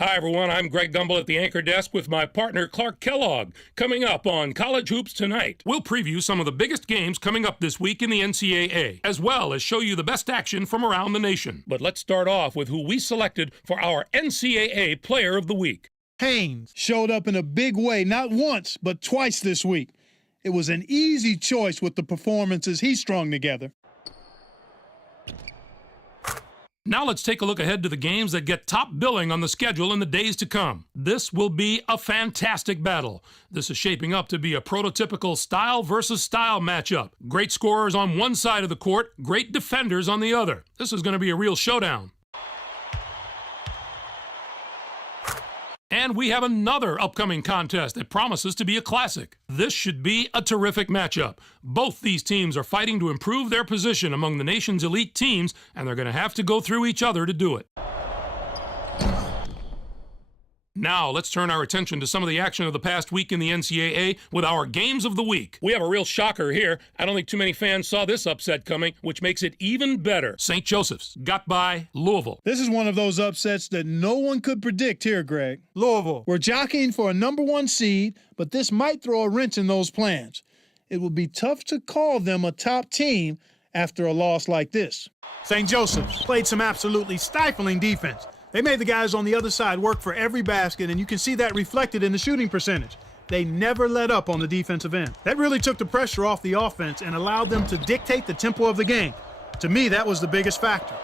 Hi, everyone. I'm Greg Gumbel at the anchor desk with my partner, Clark Kellogg. Coming up on College Hoops Tonight, we'll preview some of the biggest games coming up this week in the NCAA, as well as show you the best action from around the nation. But let's start off with who we selected for our NCAA Player of the Week. Haynes showed up in a big way, not once, but twice this week. It was an easy choice with the performances he strung together. Now let's take a look ahead to the games that get top billing on the schedule in the days to come. This will be a fantastic battle. This is shaping up to be a prototypical style versus style matchup. Great scorers on one side of the court, great defenders on the other. This is going to be a real showdown. And we have another upcoming contest that promises to be a classic. This should be a terrific matchup. Both these teams are fighting to improve their position among the nation's elite teams, and they're going to have to go through each other to do it. Now, let's turn our attention to some of the action of the past week in the NCAA with our Games of the Week. We have a real shocker here. I don't think too many fans saw this upset coming, which makes it even better. St. Joseph's got by Louisville. This is one of those upsets that no one could predict here, Greg. Louisville. We're jockeying for a #1 seed, but this might throw a wrench in those plans. It will be tough to call them a top team after a loss like this. St. Joseph's played some absolutely stifling defense. They made the guys on the other side work for every basket, and you can see that reflected in the shooting percentage. They never let up on the defensive end. That really took the pressure off the offense and allowed them to dictate the tempo of the game. To me, that was the biggest factor.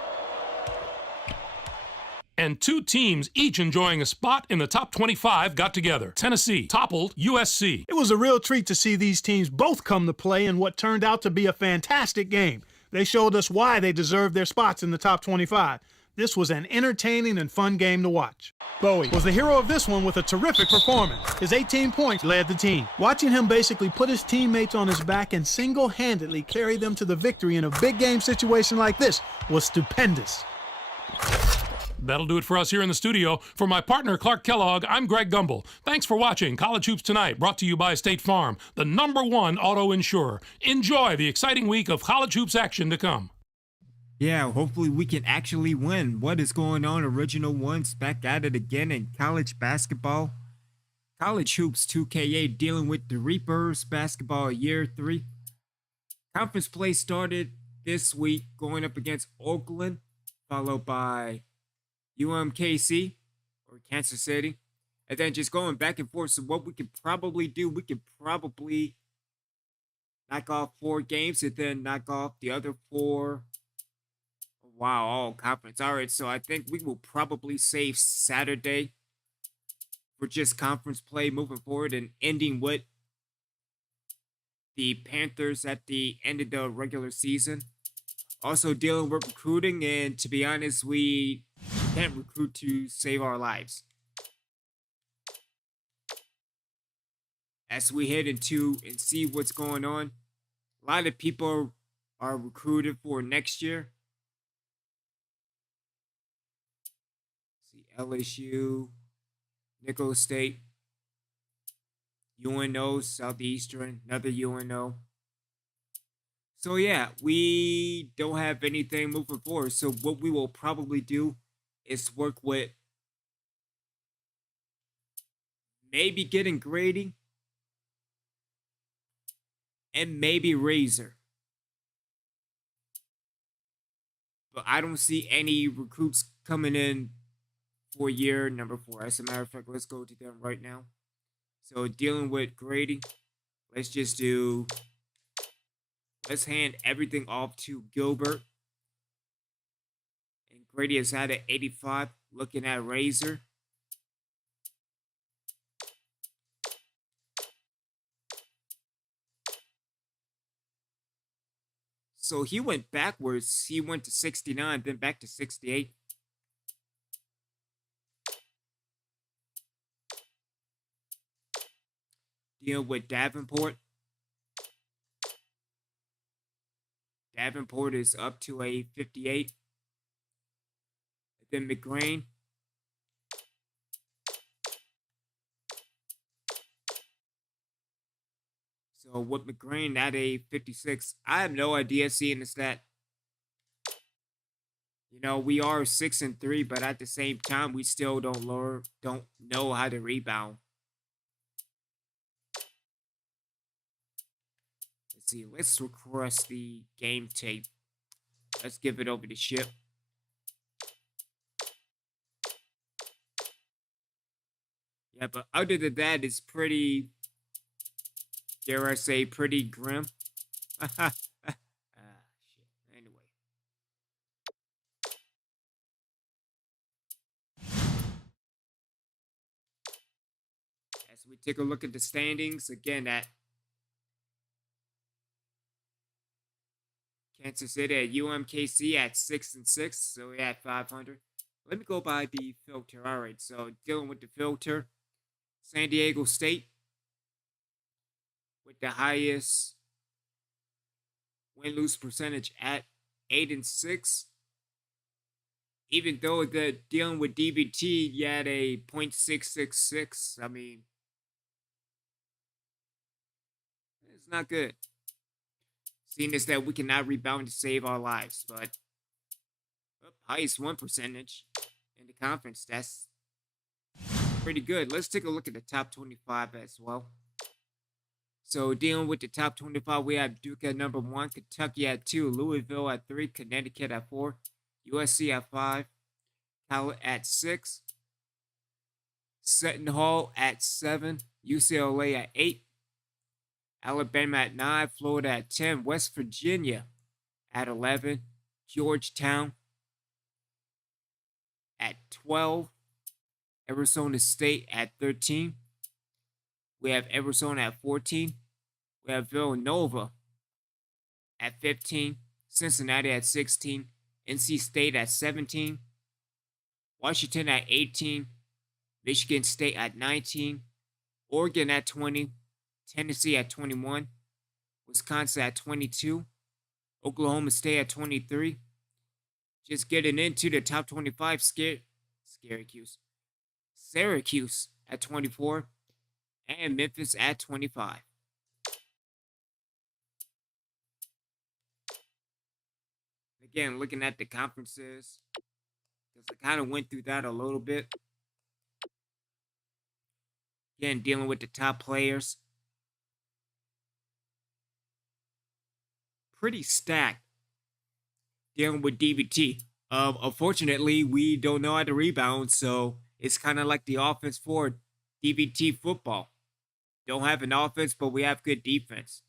And two teams, each enjoying a spot in the top 25, got together. Tennessee toppled USC. It was a real treat to see these teams both come to play in what turned out to be a fantastic game. They showed us why they deserved their spots in the top 25. This was an entertaining and fun game to watch. Bowie was the hero of this one with a terrific performance. His 18 points led the team. Watching him basically put his teammates on his back and single-handedly carry them to the victory in a big game situation like this was stupendous. That'll do it for us here in the studio. For my partner, Clark Kellogg, I'm Greg Gumbel. Thanks for watching College Hoops Tonight, brought to you by State Farm, the #1 auto insurer. Enjoy the exciting week of college hoops action to come. Yeah, hopefully we can actually win. What is going on? Original Ones back at it again in college basketball. College Hoops 2K8 dealing with the Reapers basketball year 3. Conference play started this week going up against Oakland, followed by UMKC or Kansas City. And then just going back and forth. So what we could probably do, we could probably knock off 4 games and then knock off the other 4. Wow, all conference. All right, so I think we will probably save Saturday for just conference play moving forward and ending with the Panthers at the end of the regular season. Also dealing with recruiting, and to be honest, we can't recruit to save our lives. As we head into and see what's going on, a lot of people are recruited for next year. LSU, Nicholls State, UNO, Southeastern, another UNO. So yeah, we don't have anything moving forward. So what we will probably do is work with maybe getting Grady and maybe Razor. But I don't see any recruits coming in for year number 4. As a matter of fact, let's go to them right now. So dealing with Grady, let's hand everything off to Gilbert. And Grady is at an 85, looking at Razor. So he went backwards. He went to 69, then back to 68. Deal with Davenport. Davenport is up to a 58. Then McGrain. So with McGrain at a 56, I have no idea seeing the stat. You know, we are 6-3, but at the same time, we still don't know how to rebound. Let's see. Let's request the game tape. Let's give it over to Ship. Yeah, but other than that, it's pretty, dare I say, pretty grim. Shit. Anyway. As we take a look at the standings, again, at Kansas City at UMKC at 6-6, so we at 500. Let me go by the filter. All right, so dealing with the filter, San Diego State with the highest win-lose percentage at 8-6. Even though they're dealing with DBT, you had a .666. I mean, it's not good. Seeing as that we cannot rebound to save our lives, but highest win percentage in the conference. That's pretty good. Let's take a look at the top 25 as well. So dealing with the top 25, we have Duke at number 1, Kentucky at 2, Louisville at 3, Connecticut at 4, USC at 5, Cal at 6, Seton Hall at 7, UCLA at 8, Alabama at 9, Florida at 10, West Virginia at 11, Georgetown at 12, Arizona State at 13. We have Arizona at 14. We have Villanova at 15, Cincinnati at 16, NC State at 17, Washington at 18, Michigan State at 19, Oregon at 20, Tennessee at 21, Wisconsin at 22, Oklahoma State at 23. Just getting into the top 25, Syracuse at 24, and Memphis at 25. Again, looking at the conferences, because I kind of went through that a little bit. Again, dealing with the top players. Pretty stacked. Dealing with DBT. Unfortunately, we don't know how to rebound, so it's kind of like the offense for DBT football. Don't have an offense, but we have good defense.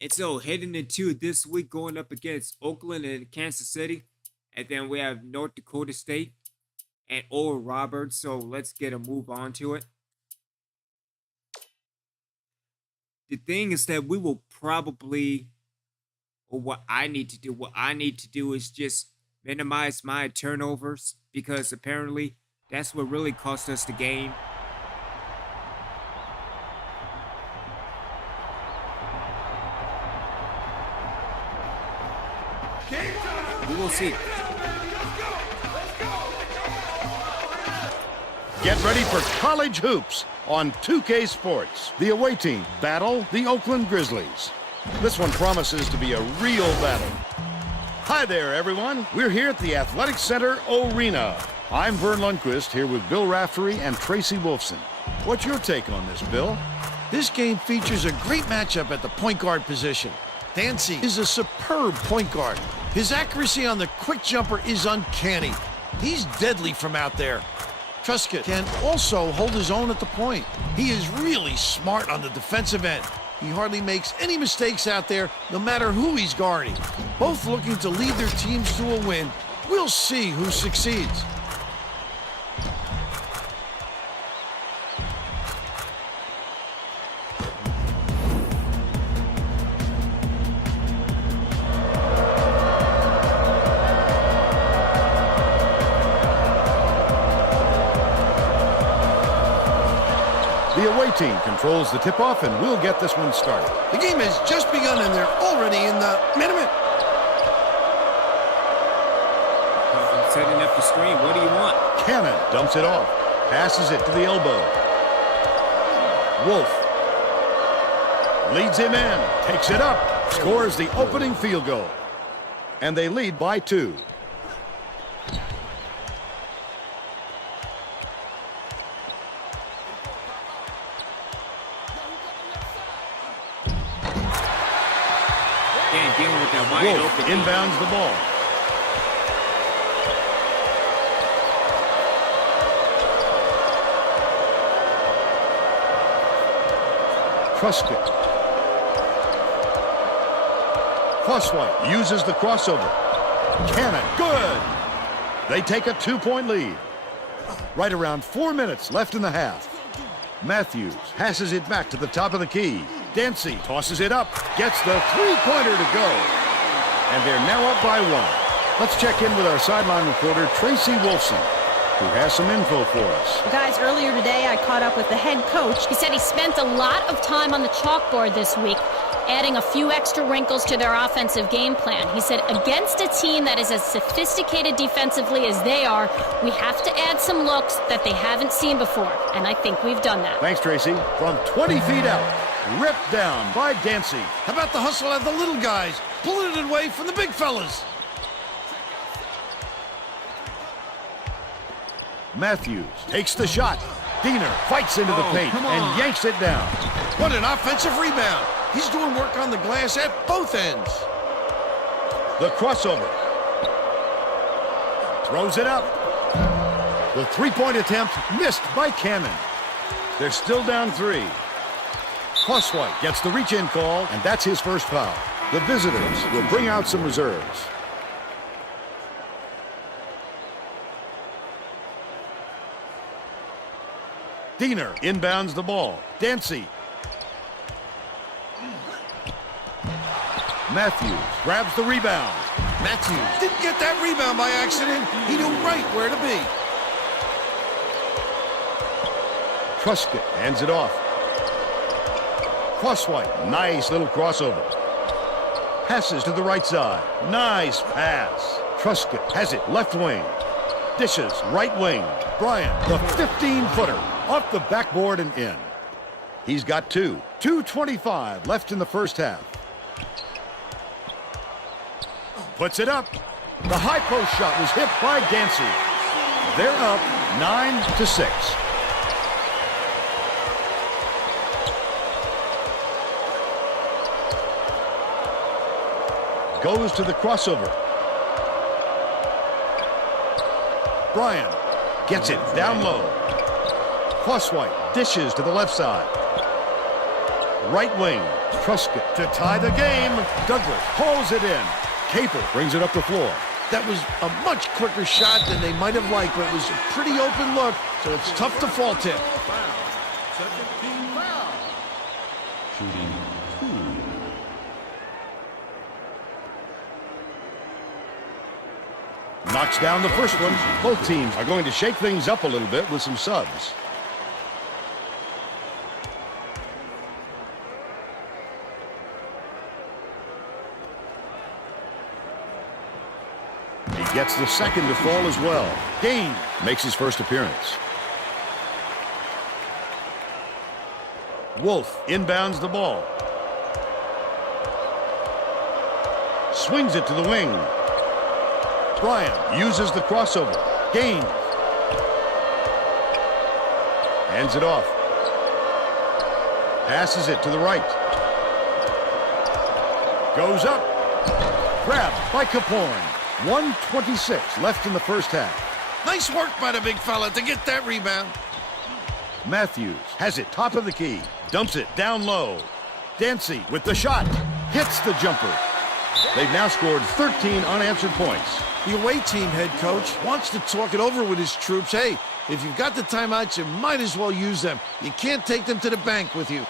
And so heading into this week, going up against Oakland and Kansas City. And then we have North Dakota State and Oral Roberts. So let's get a move on to it. The thing is that we will probably, or what I need to do is just minimize my turnovers, because apparently that's what really cost us the game. We will see. Get ready for college hoops on 2K Sports. The away team battle the Oakland Grizzlies. This one promises to be a real battle. Hi there, everyone. We're here at the Athletic Center Arena. I'm Vern Lundquist here with Bill Raftery and Tracy Wolfson. What's your take on this, Bill? This game features a great matchup at the point guard position. Dancy is a superb point guard. His accuracy on the quick jumper is uncanny. He's deadly from out there. Truscott can also hold his own at the point. He is really smart on the defensive end. He hardly makes any mistakes out there, no matter who he's guarding. Both looking to lead their teams to a win. We'll see who succeeds. The away team controls the tip-off, and we'll get this one started. The game has just begun, and they're already in the minute. I'm setting up the screen. What do you want? Cannon dumps it off, passes it to the elbow. Wolf Leads him in. Takes it up. Scores the opening field goal. And they lead by 2. Again, dealing with that wide Wolf open. inbounds the ball. Truscott. Crosswhite uses the crossover. Cannon, good! They take a 2-point lead. Right around 4 minutes left in the half. Matthews passes it back to the top of the key. Dancy tosses it up, gets the 3-pointer to go. And they're now up by 1. Let's check in with our sideline reporter, Tracy Wolfson, who has some info for us. Guys, earlier today I caught up with the head coach. He said he spent a lot of time on the chalkboard this week, adding a few extra wrinkles to their offensive game plan. He said against a team that is as sophisticated defensively as they are, we have to add some looks that they haven't seen before, and I think we've done that. Thanks, Tracy. From 20 feet out, ripped down by Dancy. How about the hustle of the little guys, pulling it away from the big fellas? Matthews takes the shot. Diener fights into the paint and yanks it down. What an offensive rebound. He's doing work on the glass at both ends. The crossover. Throws it up. The 3-point attempt missed by Cannon. They're still down 3. Crosswhite gets the reach-in call, and that's his first foul. The visitors will bring out some reserves. Diener inbounds the ball. Dancy. Matthews grabs the rebound. Matthews didn't get that rebound by accident. He knew right where to be. Truscott hands it off. Crosswhite, nice little crossover. Passes to the right side. Nice pass. Truscott has it left wing. Dishes right wing. Bryant, the 15-footer, off the backboard and in. He's got 2. 2:25 left in the first half. Puts it up. The high post shot was hit by Dancy. They're up 9-6. Goes to the crossover. Bryant gets it down low. Crosswhite dishes to the left side. Right wing. Truscott to tie the game. Douglas pulls it in. Capel brings it up the floor. That was a much quicker shot than they might have liked, but it was a pretty open look, so it's tough to fault him. Shooting 2. Knocks down the first one. Both teams are going to shake things up a little bit with some subs. He gets the second to fall as well. Gain makes his first appearance. Wolf inbounds the ball. Swings it to the wing. Bryant uses the crossover. Gains. Hands it off. Passes it to the right. Goes up. Grabbed by Caporn. 1:26 left in the first half. Nice work by the big fella to get that rebound. Matthews has it top of the key. Dumps it down low. Dancy with the shot. Hits the jumper. They've now scored 13 unanswered points. The away team head coach wants to talk it over with his troops. Hey, if you've got the timeouts, you might as well use them. You can't take them to the bank with you.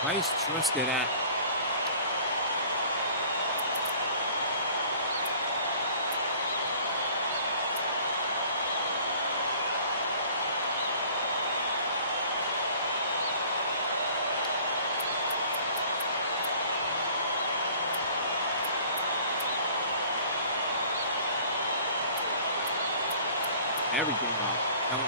Price trusted that. Everything off. Come on.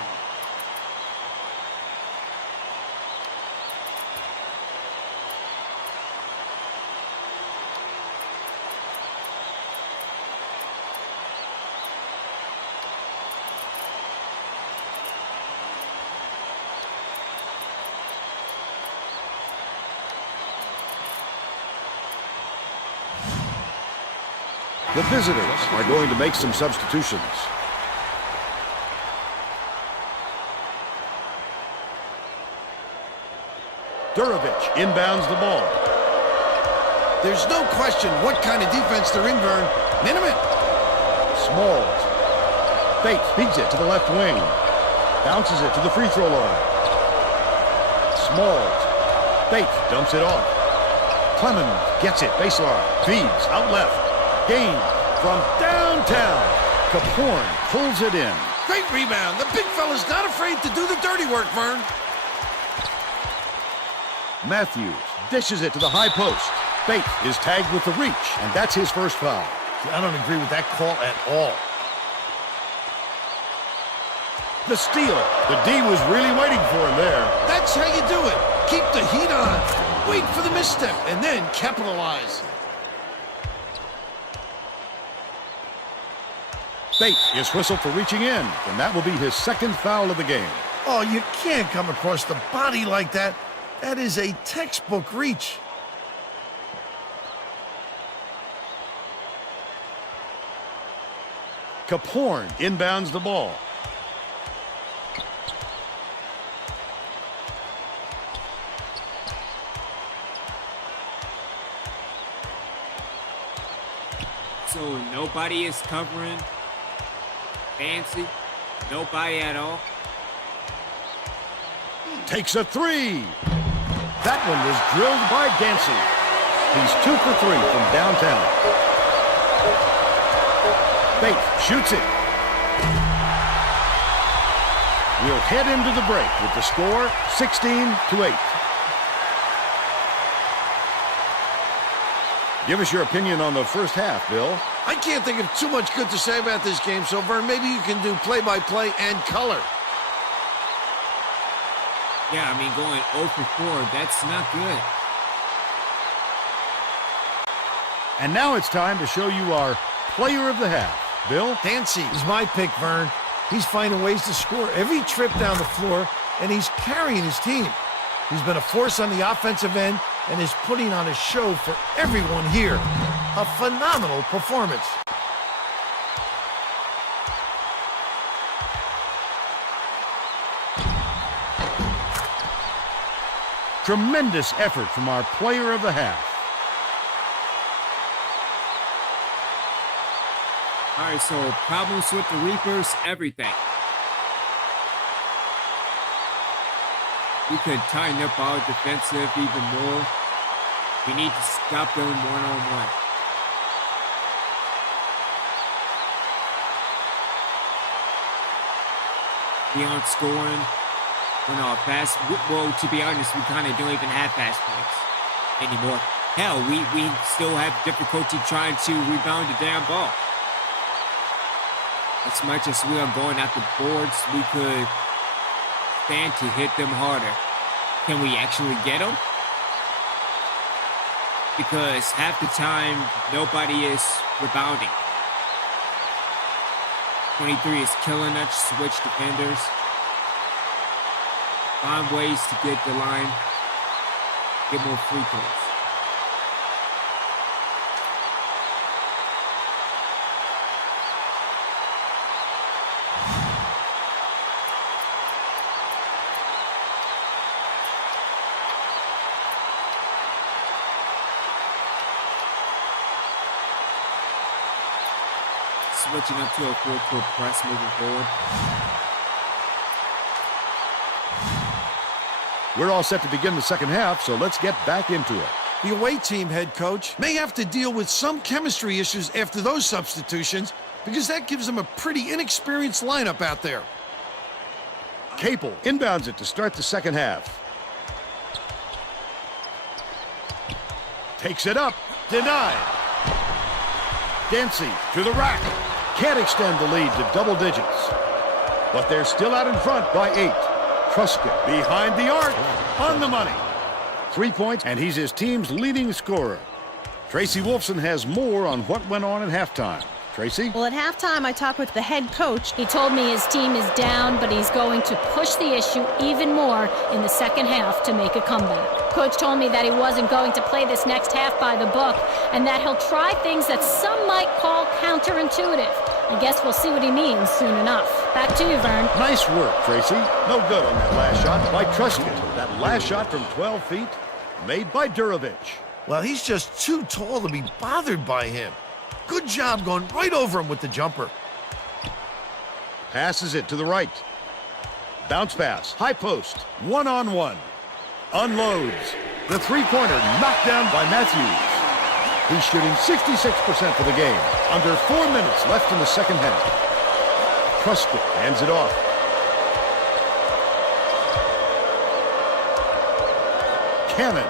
The visitors are going to make some substitutions. Durovich inbounds the ball. There's no question what kind of defense they're in, Vern. Minimum. Smalls. Bates feeds it to the left wing. Bounces it to the free throw line. Smalls. Bates dumps it off. Clemens gets it baseline. Feeds out left. Gain from downtown. Kaporn pulls it in. Great rebound. The big fella's not afraid to do the dirty work, Vern. Matthews dishes it to the high post. Bates is tagged with the reach, and that's his first foul. I don't agree with that call at all. The steal. The D was really waiting for him there. That's how you do it. Keep the heat on. Wait for the misstep, and then capitalize. Bates is whistled for reaching in, and that will be his second foul of the game. Oh, you can't come across the body like that. That is a textbook reach. Kaporn inbounds the ball. So nobody is covering Fancy. Nobody at all. Takes a three. That one was drilled by Dancy. He's 2 for 3 from downtown. Bates shoots it. We'll head into the break with the score 16-8. Give us your opinion on the first half, Bill. I can't think of too much good to say about this game, so Vern, maybe you can do play-by-play and color. Yeah, I mean, going 0 for 4, that's not good. And now it's time to show you our player of the half. Bill? Dancy is my pick, Vern. He's finding ways to score every trip down the floor, and he's carrying his team. He's been a force on the offensive end and is putting on a show for everyone here. A phenomenal performance. Tremendous effort from our player of the half. All right, so problems with the Reapers, everything. We could tighten up our defensive even more. We need to stop them one-on-one. Beyond scoring, we're not fast. Well, to be honest, we kind of don't even have fast breaks anymore. Hell, we still have difficulty trying to rebound the damn ball. As much as we are going at the boards, we could stand to hit them harder. Can we actually get them? Because half the time, nobody is rebounding. 23 is killing us, switch defenders. Find ways to get the line, get more free throws. Switching up to a full-court press moving forward. We're all set to begin the second half, so let's get back into it. The away team head coach may have to deal with some chemistry issues after those substitutions because that gives them a pretty inexperienced lineup out there. Capel inbounds it to start the second half. Takes it up. Denied. Dancy to the rack. Can't extend the lead to double digits. But they're still out in front by 8. Truscott behind the arc. On the money. 3 points, and he's his team's leading scorer. Tracy Wolfson has more on what went on at halftime. Tracy? Well, at halftime, I talked with the head coach. He told me his team is down, but he's going to push the issue even more in the second half to make a comeback. Coach told me that he wasn't going to play this next half by the book, and that he'll try things that some might call counterintuitive. I guess we'll see what he means soon enough. Back to you, Vern. Nice work, Tracy. No good on that last shot by Truscott. That last shot from 12 feet made by Durovich. Well, he's just too tall to be bothered by him. Good job going right over him with the jumper. Passes it to the right. Bounce pass. High post. One-on-one. Unloads. The three-pointer knocked down by Matthews. He's shooting 66% for the game. Under 4 minutes left in the second half. Truscott hands it off. Cannon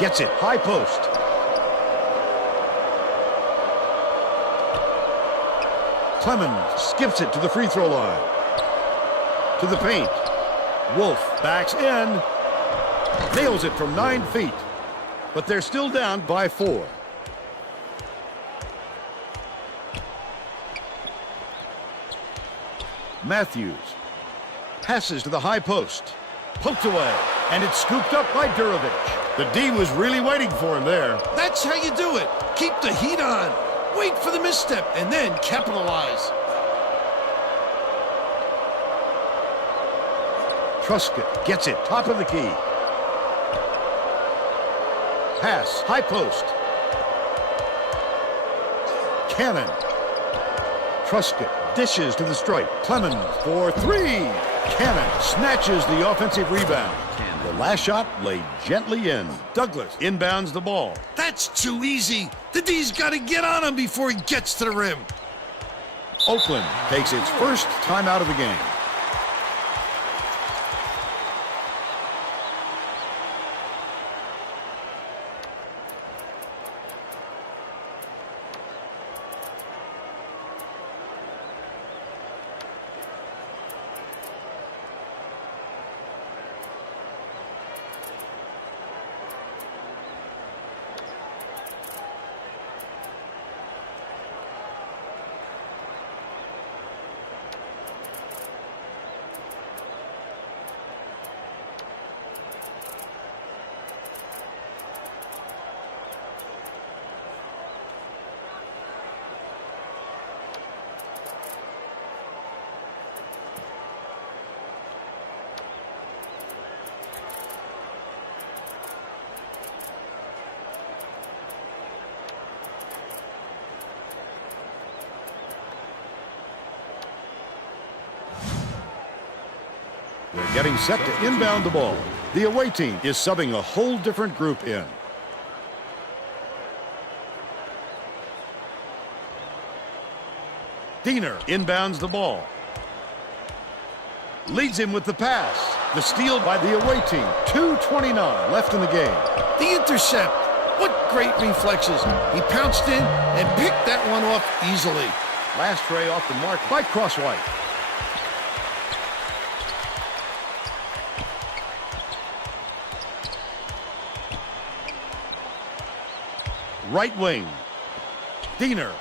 gets it. High post. Clemens skips it to the free throw line. To the paint. Wolf backs in. Nails it from 9 feet. But they're still down by 4. Matthews passes to the high post. Poked away. And it's scooped up by Durovich. The D was really waiting for him there. That's how you do it. Keep the heat on. Wait for the misstep and then capitalize. Truscott gets it. Top of the key. Pass. High post. Cannon. Truscott dishes to the stripe. Clemens for 3. Cannon snatches the offensive rebound. The last shot laid gently in. Douglas inbounds the ball. That's too easy. The D's got to get on him before he gets to the rim. Oakland takes its first time out of the game. They're getting set to inbound the ball. The away team is subbing a whole different group in. Diener inbounds the ball. Leads him with the pass. The steal by the away team. 2:29 left in the game. The intercept. What great reflexes. He pounced in and picked that one off easily. Last tray off the mark by Crosswhite. Right wing. Diener.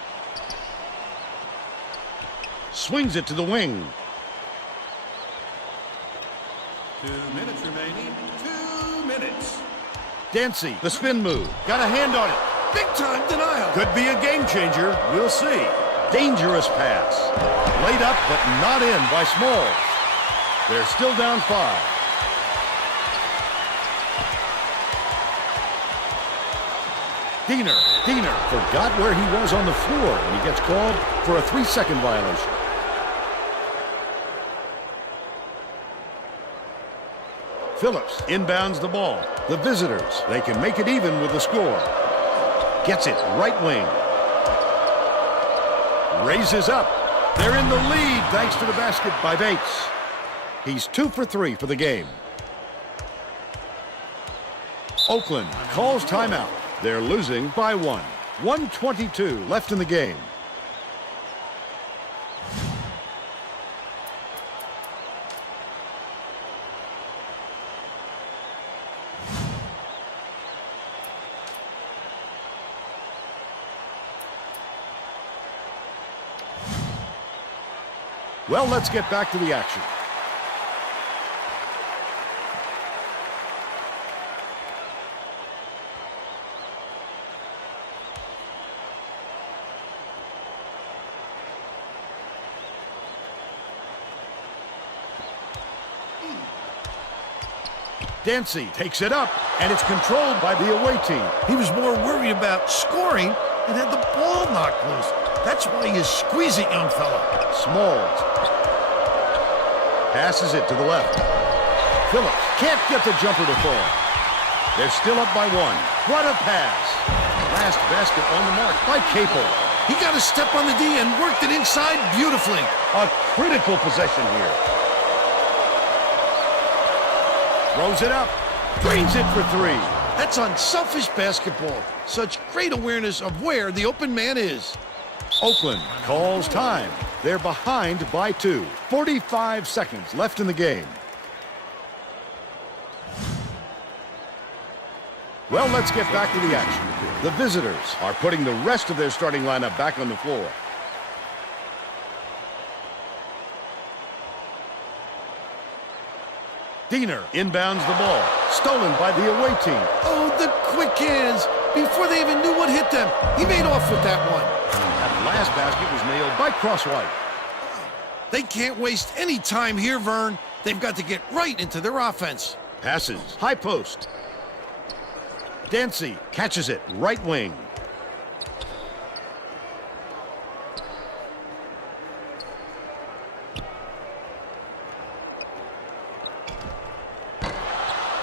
Swings it to the wing. 2 minutes remaining. 2 minutes. Dancy, the spin move. Got a hand on it. Big time denial. Could be a game changer. We'll see. Dangerous pass. Laid up, but not in by Smalls. They're still down 5. Diener forgot where he was on the floor when he gets called for a 3-second violation. Phillips inbounds the ball. The visitors, they can make it even with the score. Gets it right wing. Raises up. They're in the lead thanks to the basket by Bates. He's 2 for 3 for the game. Oakland calls timeout. They're losing by 1. 1:22 left in the game. Well, let's get back to the action. Dancy takes it up, and it's controlled by the away team. He was more worried about scoring and had the ball knocked loose. That's why you squeeze it, young fella. Smalls passes it to the left. Phillips can't get the jumper to fall. They're still up by 1. What a pass. Last basket on the mark by Capel. He got a step on the D and worked it inside beautifully. A critical possession here. Throws it up. Drains it for 3. That's unselfish basketball. Such great awareness of where the open man is. Oakland calls time. They're behind by 2. 45 seconds left in the game. Well, let's get back to the action. The visitors are putting the rest of their starting lineup back on the floor. Diener inbounds the ball. Stolen by the away team. Oh, the quick hands. Before they even knew what hit them, he made off with that one. That last basket was nailed by Crosswhite. They can't waste any time here, Vern. They've got to get right into their offense. Passes. High post. Dancy catches it. Right wing.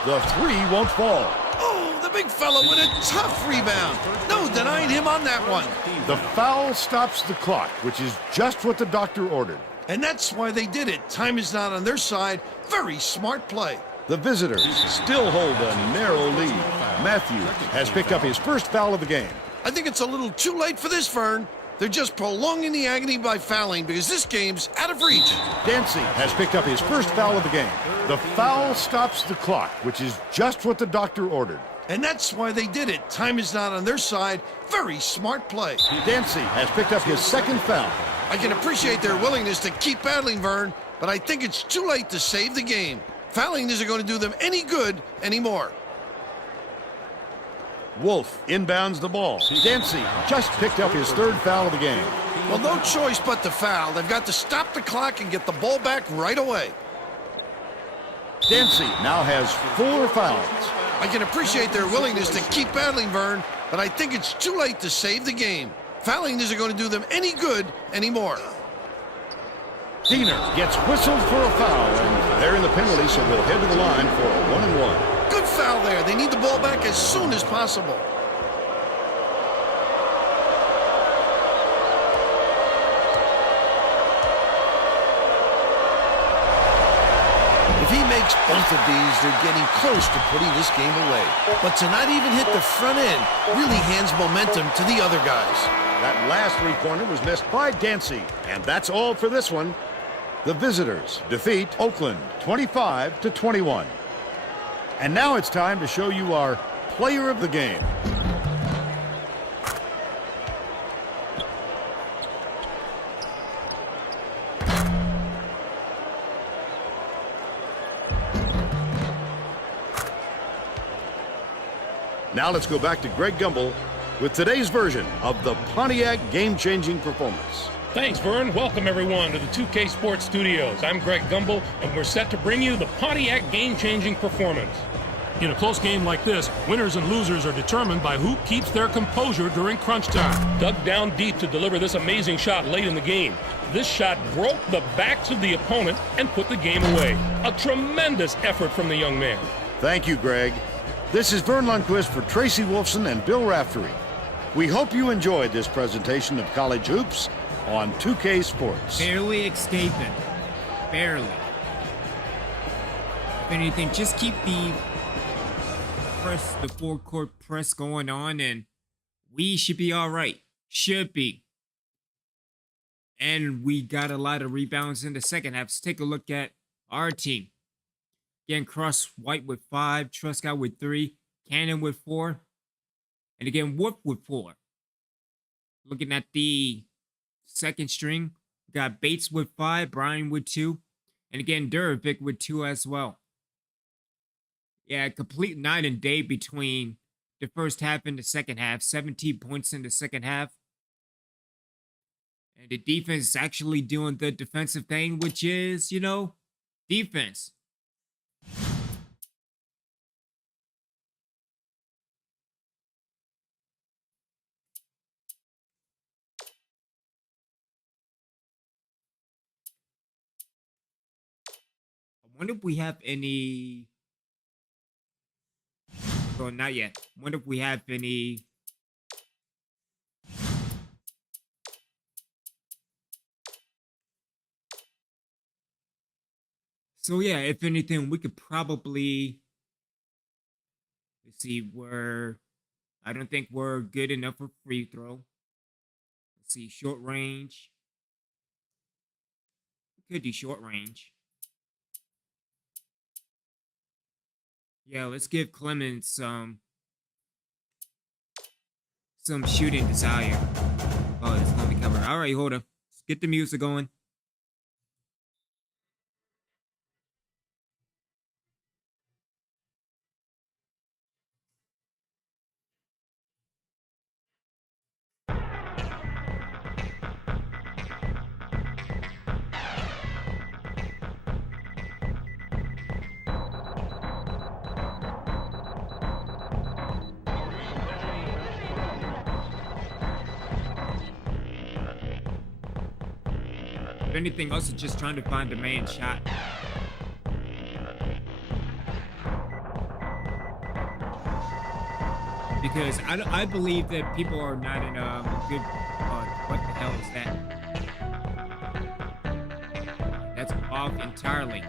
The 3 won't fall. Oh, the big fella with a tough rebound. No denying him on that one. The foul stops the clock, which is just what the doctor ordered. And that's why they did it. Time is not on their side. Very smart play. The visitors still hold a narrow lead. Matthews has picked up his first foul of the game. I think it's a little too late for this, Vern. They're just prolonging the agony by fouling because this game's out of reach. Dancy has picked up his first foul of the game. The foul stops the clock, which is just what the doctor ordered. And that's why they did it. Time is not on their side. Very smart play. Dancy has picked up his second foul. I can appreciate their willingness to keep battling, Vern, but I think it's too late to save the game. Fouling isn't going to do them any good anymore. Wolf inbounds the ball. Dancy just picked up his third foul of the game. Well, no choice but to foul. They've got to stop the clock and get the ball back right away. Dancy now has 4 fouls. I can appreciate their willingness to keep battling, Vern, but I think it's too late to save the game. Fouling isn't going to do them any good anymore. Diener gets whistled for a foul, and they're in the penalty, so we'll head to the line for a 1-and-1. Good foul there. They need the ball back as soon as possible. If he makes both of these, they're getting close to putting this game away. But to not even hit the front end really hands momentum to the other guys. That last 3-pointer was missed by Dancy, and that's all for this one. The visitors defeat Oakland 25-21. And now it's time to show you our player of the game. Now let's go back to Greg Gumbel with today's version of the Pontiac game-changing performance. Thanks, Vern. Welcome, everyone, to the 2K Sports Studios. I'm Greg Gumbel, and we're set to bring you the Pontiac game-changing performance. In a close game like this, winners and losers are determined by who keeps their composure during crunch time. Dug down deep to deliver this amazing shot late in the game. This shot broke the backs of the opponent and put the game away. A tremendous effort from the young man. Thank you, Greg. This is Vern Lundquist for Tracy Wolfson and Bill Raftery. We hope you enjoyed this presentation of college hoops on 2K Sports. Barely escaping. Barely. If anything, just keep the four-court press going on, and we should be all right. Should be. And we got a lot of rebounds in the second half. Let's take a look at our team. Again, Cross White with 5, Truscott with 3, Cannon with 4, and again, Wolf with 4. Looking at the second string, we got Bates with 5, Brian with 2, and again, Durovic with 2 as well. Yeah, complete night and day between the first half and the second half. 17 points in the second half. And the defense is actually doing the defensive thing, which is, defense. I wonder if we have any... Well, not yet. I wonder if we have any... So yeah, if anything, we could probably... Let's see, I don't think we're good enough for free throw. Let's see, short range. We could do short range. Yeah, let's give Clemens some shooting desire. Oh, it's going to be covered. All right, hold up. Let's get the music going. If anything else, is just trying to find the main shot. Because I believe that people are not in a good... what the hell is that? That's off entirely.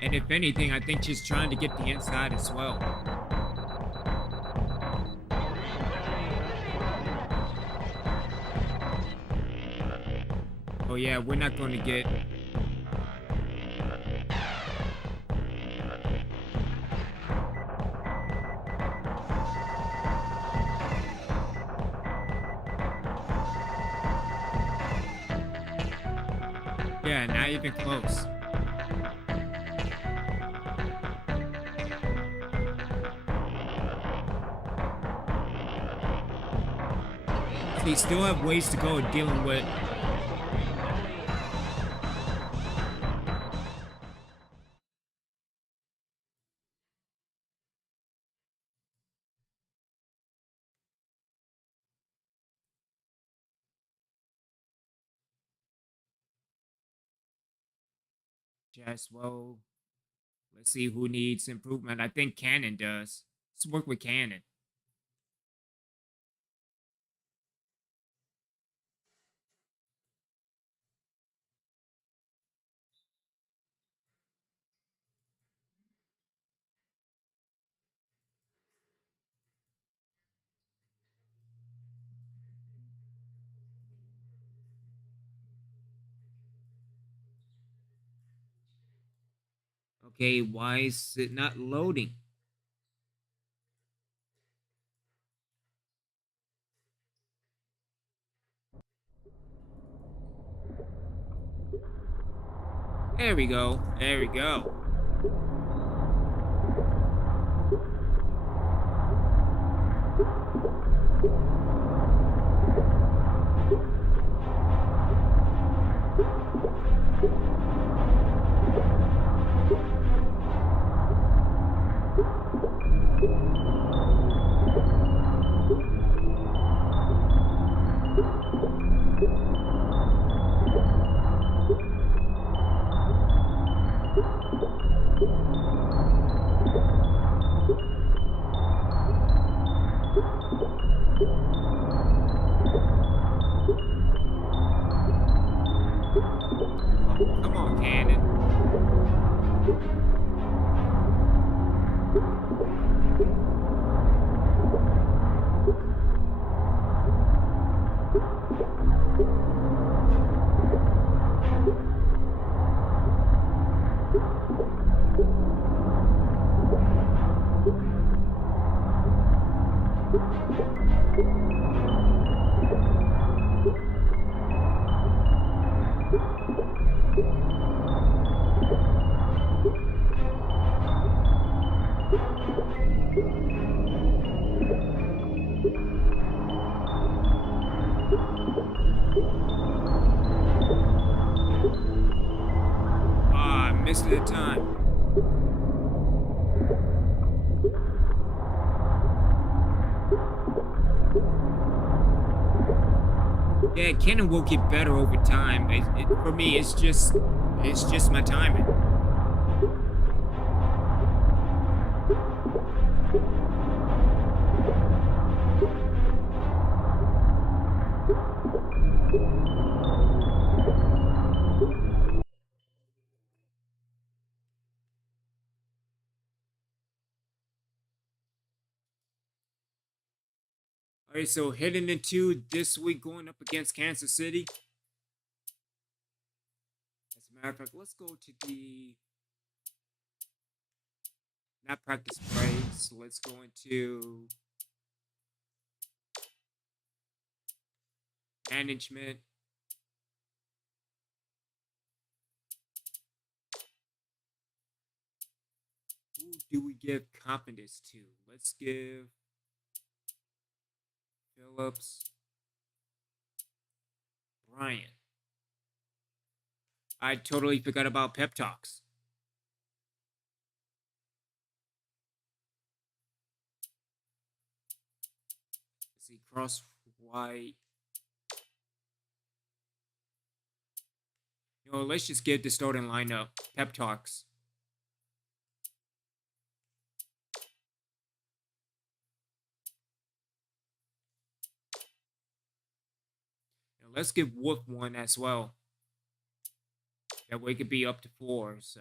And if anything, I think she's trying to get the inside as well. Oh yeah, we're not going to get... Yeah, not even close. They still have ways to go dealing with just, well, let's see who needs improvement. I think Cannon does. Let's work with Cannon. Okay, why is it not loading? There we go. There we go. Come on, Cannon. Ah, I missed the time. Yeah, Cannon will get better over time. For me, it's just my timing. All right, so heading into this week, going up against Kansas City. As a matter of fact, let's go to the not practice praise. Let's go into management. Who do we give confidence to? Let's give Phillips, Bryant. I totally forgot about pep talks. Let's see, Cross White. Let's just get the starting lineup. Pep talks. Let's give Wolf one as well. That way it could be up to 4. So,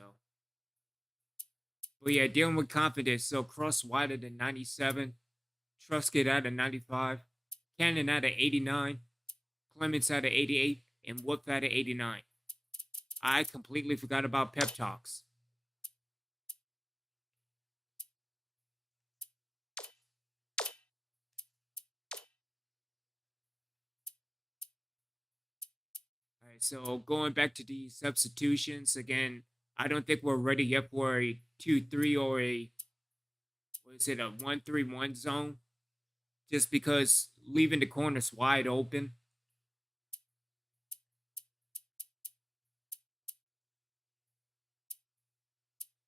but yeah, dealing with confidence. So Cross White at a 97, Truscott at a 95, Cannon at a 89, Clements at a 88, and Wolf at a 89. I completely forgot about pep talks. So going back to the substitutions again, I don't think we're ready yet for a 2-3 or a 1-3-1 zone. Just because leaving the corners wide open.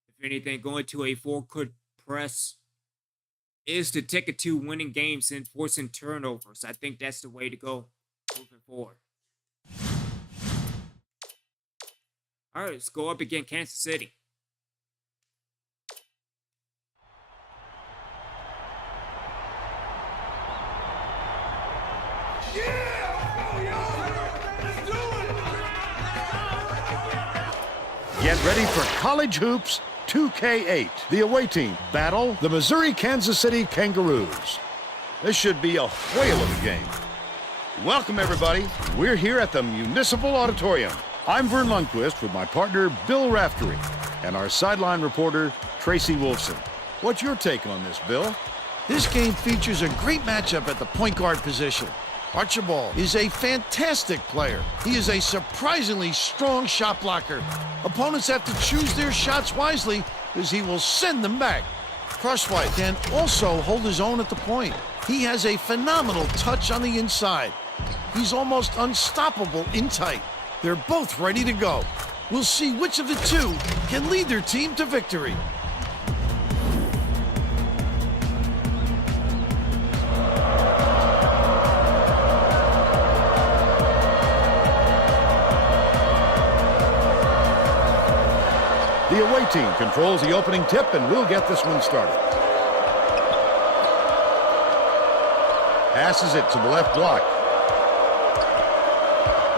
If anything, going to a 4-court press is the ticket to winning games and forcing turnovers. I think that's the way to go moving forward. All right, let's go up against Kansas City. Get ready for College Hoops 2K8. The away team battle the Missouri Kansas City Kangaroos. This should be a whale of a game. Welcome, everybody. We're here at the Municipal Auditorium. I'm Vern Lundquist with my partner, Bill Raftery, and our sideline reporter, Tracy Wolfson. What's your take on this, Bill? This game features a great matchup at the point guard position. Archibald is a fantastic player. He is a surprisingly strong shot blocker. Opponents have to choose their shots wisely as he will send them back. Crosswhite can also hold his own at the point. He has a phenomenal touch on the inside. He's almost unstoppable in tight. They're both ready to go. We'll see which of the two can lead their team to victory. The away team controls the opening tip, and we'll get this one started. Passes it to the left block.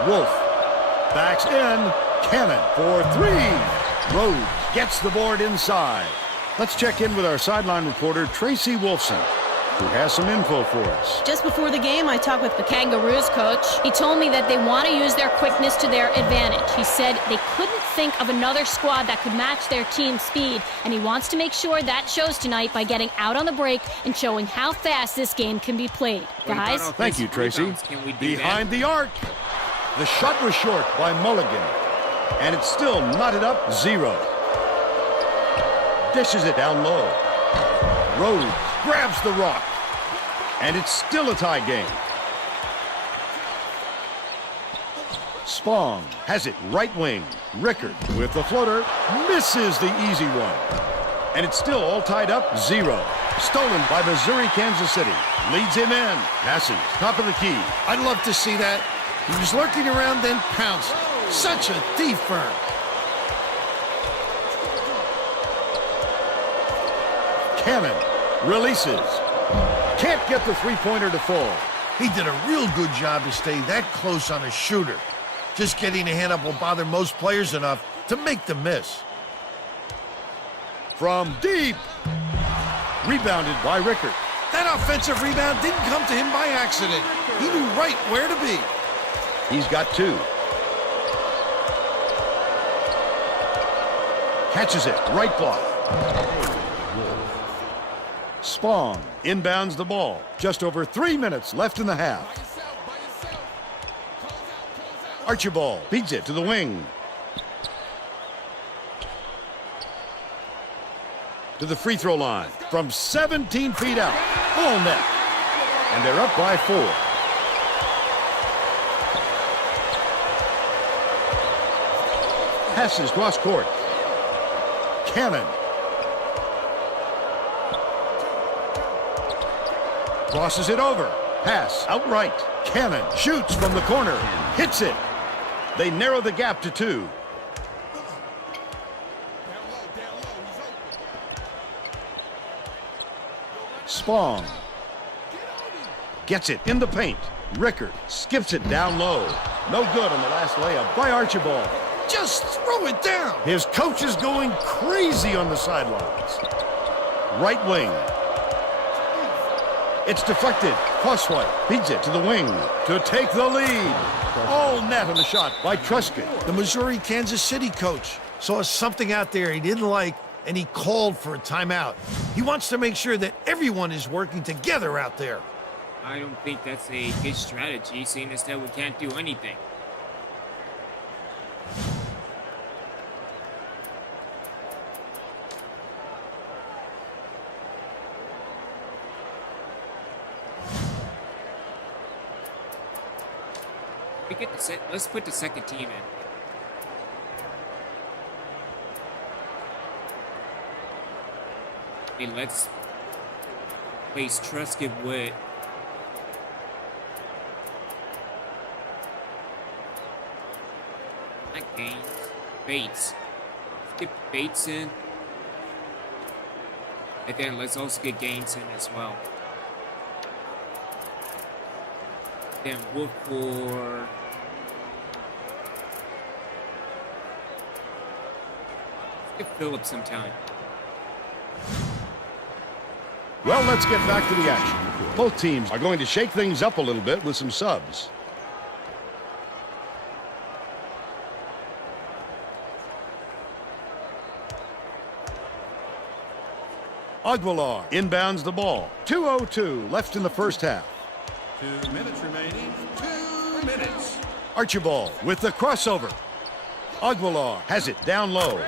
Wolf backs in. Cannon for three. Rhodes gets the board inside. Let's check in with our sideline reporter, Tracy Wolfson, who has some info for us. Just before the game, I talked with the Kangaroos coach. He told me that they want to use their quickness to their advantage. He said they couldn't think of another squad that could match their team's speed, and he wants to make sure that shows tonight by getting out on the break and showing how fast this game can be played. Guys? Thank you, Tracy. Behind the arc. The shot was short by Mulligan, and it's still knotted up 0. Dishes it down low. Rhodes grabs the rock, and it's still a tie game. Spong has it right wing. Rickard with the floater misses the easy one, and it's still all tied up 0. Stolen by Missouri, Kansas City. Leads him in. Passes top of the key. I'd love to see that. He was lurking around, then pounced. Such a thief, Vern. Cannon releases. Can't get the three-pointer to fall. He did a real good job to stay that close on a shooter. Just getting a hand up will bother most players enough to make them miss. From deep. Rebounded by Rickard. That offensive rebound didn't come to him by accident. He knew right where to be. He's got 2. Catches it. Right block. Spong inbounds the ball. Just over 3 minutes left in the half. Archibald beats it to the wing. To the free throw line. From 17 feet out. Full net. And they're up by 4. Passes cross court. Cannon. Crosses it over. Pass outright. Cannon shoots from the corner. Hits it. They narrow the gap to 2. Spong gets it in the paint. Rickard skips it down low. No good on the last layup by Archibald. Just throw it down. His coach is going crazy on the sidelines. Right wing. It's deflected. Crosswhite beats it to the wing to take the lead. All net on the shot by Truscott. The Missouri Kansas City coach saw something out there he didn't like, and he called for a timeout. He wants to make sure that everyone is working together out there. I don't think that's a good strategy, seeing as that we can't do anything. Let's put the second team in. Okay, let's place Truscott with not Gaines, Bates. Let's get Bates in. And then let's also get Gaines in as well. Then look for give Phillips some time. Well, let's get back to the action. Both teams are going to shake things up a little bit with some subs. Aguilar inbounds the ball. 2:02 left in the first half. 2 minutes remaining. 2 minutes. Archibald with the crossover. Aguilar has it down low.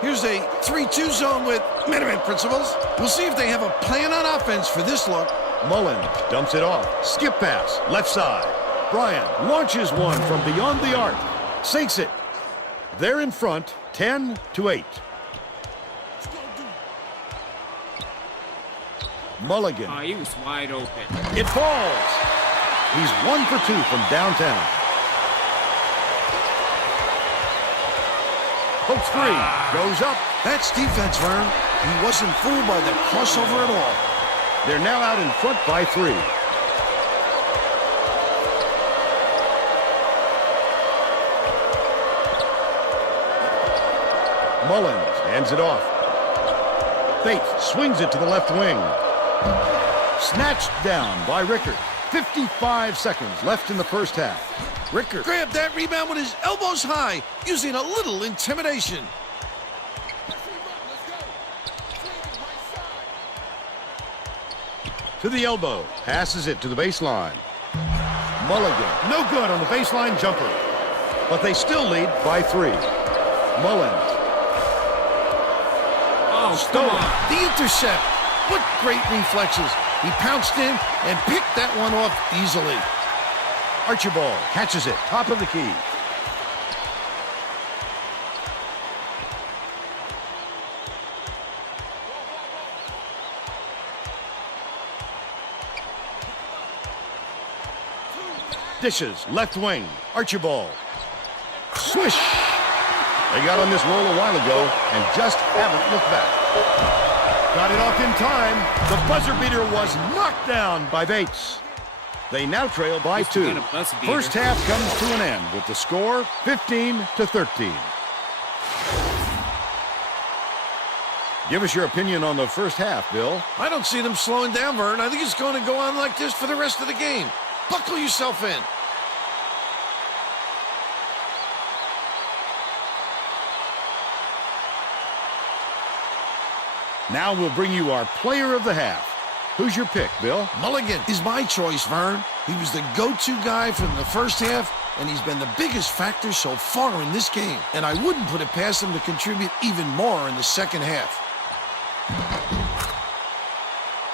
Here's a 3-2 zone with minimum principles. We'll see if they have a plan on offense for this look. Mullen dumps it off. Skip pass, left side. Bryant launches one from beyond the arc. Sinks it. They're in front, 10-8. Mulligan. Oh, he was wide open. It falls. He's 1 for 2 from downtown. Hooks free. Goes up. That's defense, Vern. He wasn't fooled by the crossover at all. They're now out in front by 3. Mullins hands it off. Bates swings it to the left wing. Snatched down by Rickard. 55 seconds left in the first half. Rickard grabbed that rebound with his elbows high, using a little intimidation. To the elbow. Passes it to the baseline. Mulligan. No good on the baseline jumper. But they still lead by 3. Mullins. Oh, Stone. The intercept. What great reflexes. He pounced in and picked that one off easily. Archibald catches it. Top of the key. Dishes. Left wing. Archibald. Swish. They got on this roll a while ago and just haven't looked back. Got it off in time. The buzzer beater was knocked down by Bates. They now trail by 2. First half comes to an end with the score 15-13. Give us your opinion on the first half, Bill. I don't see them slowing down, Vern. I think it's going to go on like this for the rest of the game. Buckle yourself in. Now we'll bring you our player of the half. Who's your pick, Bill? Mulligan is my choice, Vern. He was the go-to guy from the first half, and he's been the biggest factor so far in this game. And I wouldn't put it past him to contribute even more in the second half.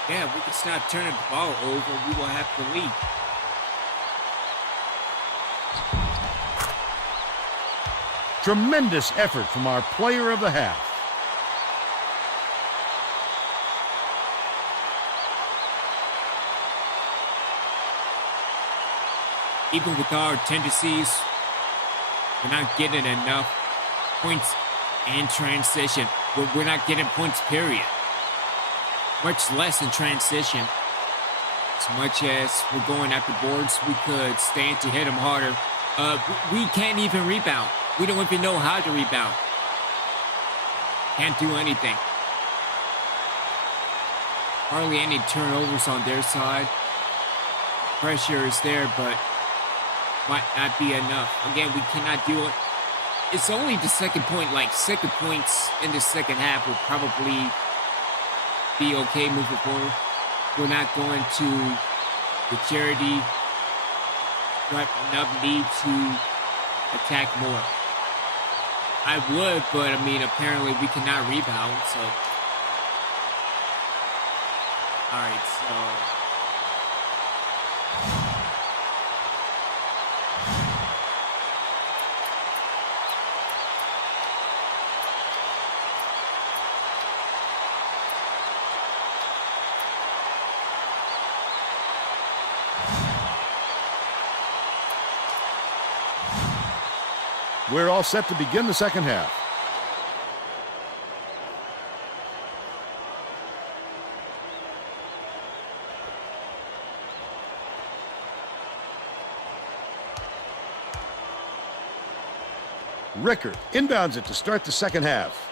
Yeah, we can start turning the ball over. We will have to lead. Tremendous effort from our player of the half. Even with our tendencies, we're not getting enough points in transition. We're not getting points, period. Much less in transition. As much as we're going after boards, we could stand to hit them harder. We can't even rebound. We don't even know how to rebound. Can't do anything. Hardly any turnovers on their side. Pressure is there, but might not be enough. Again, we cannot do it. It's only the second point, like second points in the second half will probably be okay moving forward. We're not going to the charity stripe enough need to attack more. I would, but I mean, apparently we cannot rebound, so. All right, so. We're all set to begin the second half. Rickard inbounds it to start the second half.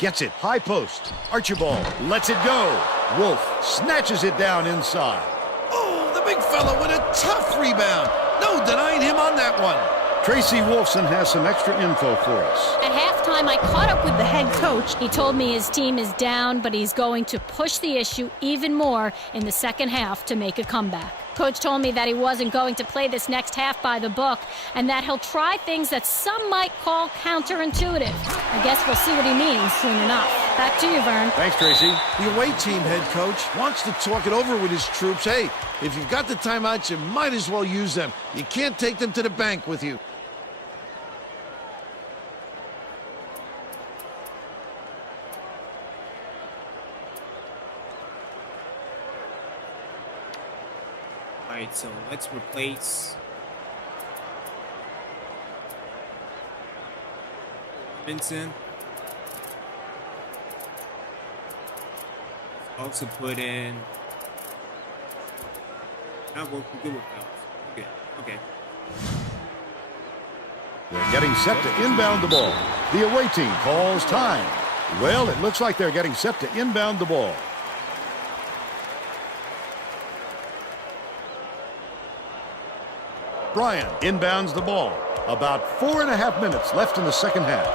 Gets it, high post. Archibald lets it go. Wolf snatches it down inside. Oh, the big fella with a tough rebound. No denying him on that one. Tracy Wolfson has some extra info for us. At halftime, I caught up with the head coach. He told me his team is down, but he's going to push the issue even more in the second half to make a comeback. Coach told me that he wasn't going to play this next half by the book and that he'll try things that some might call counterintuitive. I guess we'll see what he means soon enough. Back to you, Vern. Thanks, Tracy. The away team head coach wants to talk it over with his troops. Hey, if you've got the timeouts, you might as well use them. You can't take them to the bank with you. Alright, so let's replace Vincent. Also put in. Not working good with those. Okay, okay. They're getting set to inbound the ball. The away team calls time. Well, it looks like they're getting set to inbound the ball. Bryant inbounds the ball. About 4.5 minutes left in the second half.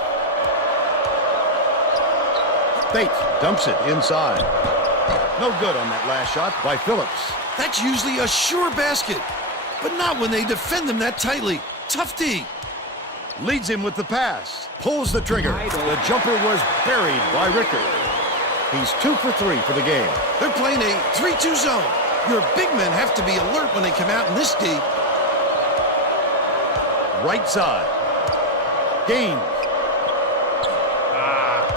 Bates dumps it inside. No good on that last shot by Phillips. That's usually a sure basket, but not when they defend them that tightly. Tough D. Leads him with the pass. Pulls the trigger. The jumper was buried by Rickard. He's 2 for 3 for the game. They're playing a 3-2 zone. Your big men have to be alert when they come out in this D. Right side. Gaines.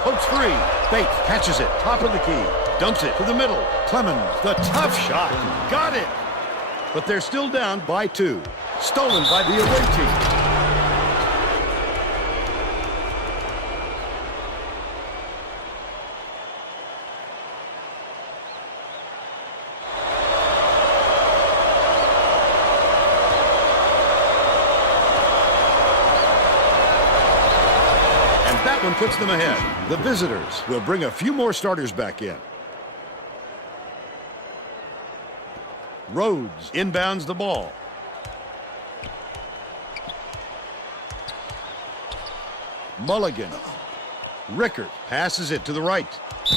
Pokes free. Bates catches it. Top of the key. Dumps it to the middle. Clemens, the tough shot. Got it. But they're still down by 2. Stolen by the away team. That one puts them ahead. The visitors will bring a few more starters back in. Rhodes inbounds the ball. Mulligan. Rickard passes it to the right.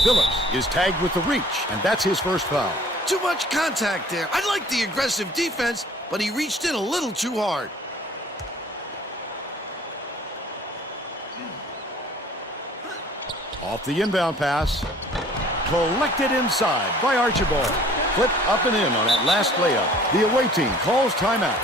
Phillips is tagged with the reach, and that's his first foul. Too much contact there. I like the aggressive defense, but he reached in a little too hard. Off the inbound pass. Collected inside by Archibald. Flip up and in on that last layup. The away team calls timeout.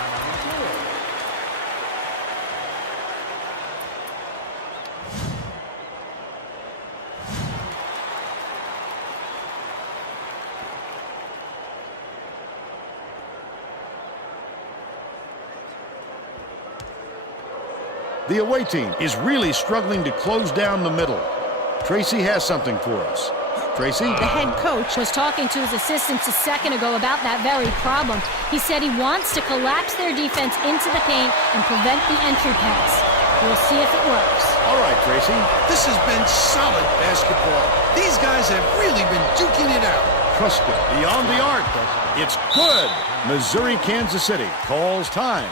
The away team is really struggling to close down the middle. Tracy has something for us. Tracy? The head coach was talking to his assistants a second ago about that very problem. He said he wants to collapse their defense into the paint and prevent the entry pass. We'll see if it works. All right, Tracy. This has been solid basketball. These guys have really been duking it out. Trusted beyond the arc. It's good. Missouri, Kansas City calls time.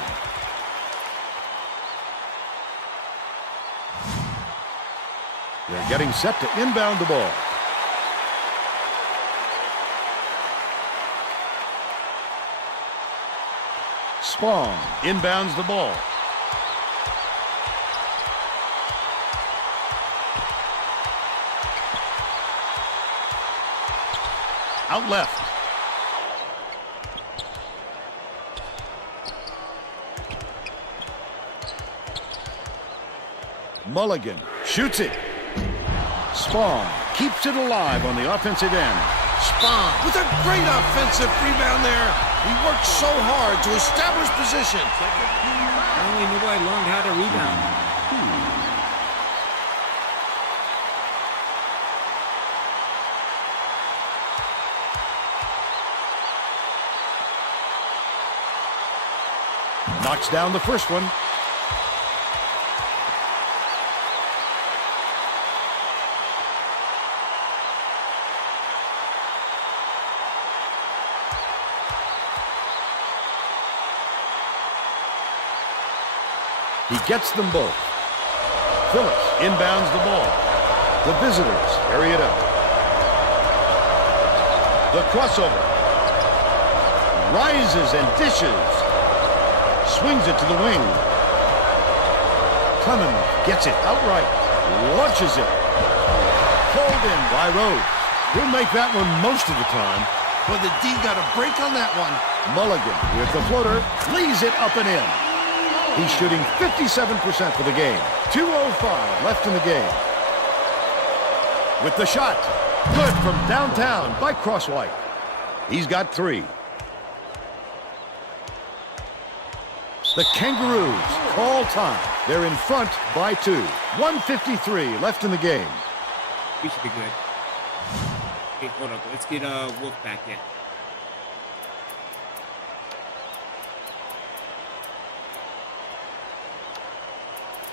They're getting set to inbound the ball. Spong inbounds the ball. Out left. Mulligan shoots it. Spong keeps it alive on the offensive end. Spong with a great offensive rebound there. He worked so hard to establish position. I only knew I learned how to rebound. Knocks down the first one. He gets them both. Phillips inbounds the ball. The visitors carry it up. The crossover. Rises and dishes. Swings it to the wing. Clemens gets it outright. Launches it. Pulled in by Rhodes. He'll make that one most of the time. But the D got a break on that one. Mulligan with the floater. Leaves it up and in. He's shooting 57% for the game. 2:05 left in the game. With the shot. Good from downtown by Crosswhite. He's got 3. The Kangaroos call time. They're in front by 2. 1:53 left in the game. We should be good. Okay, hold up. Let's get Wolf back in.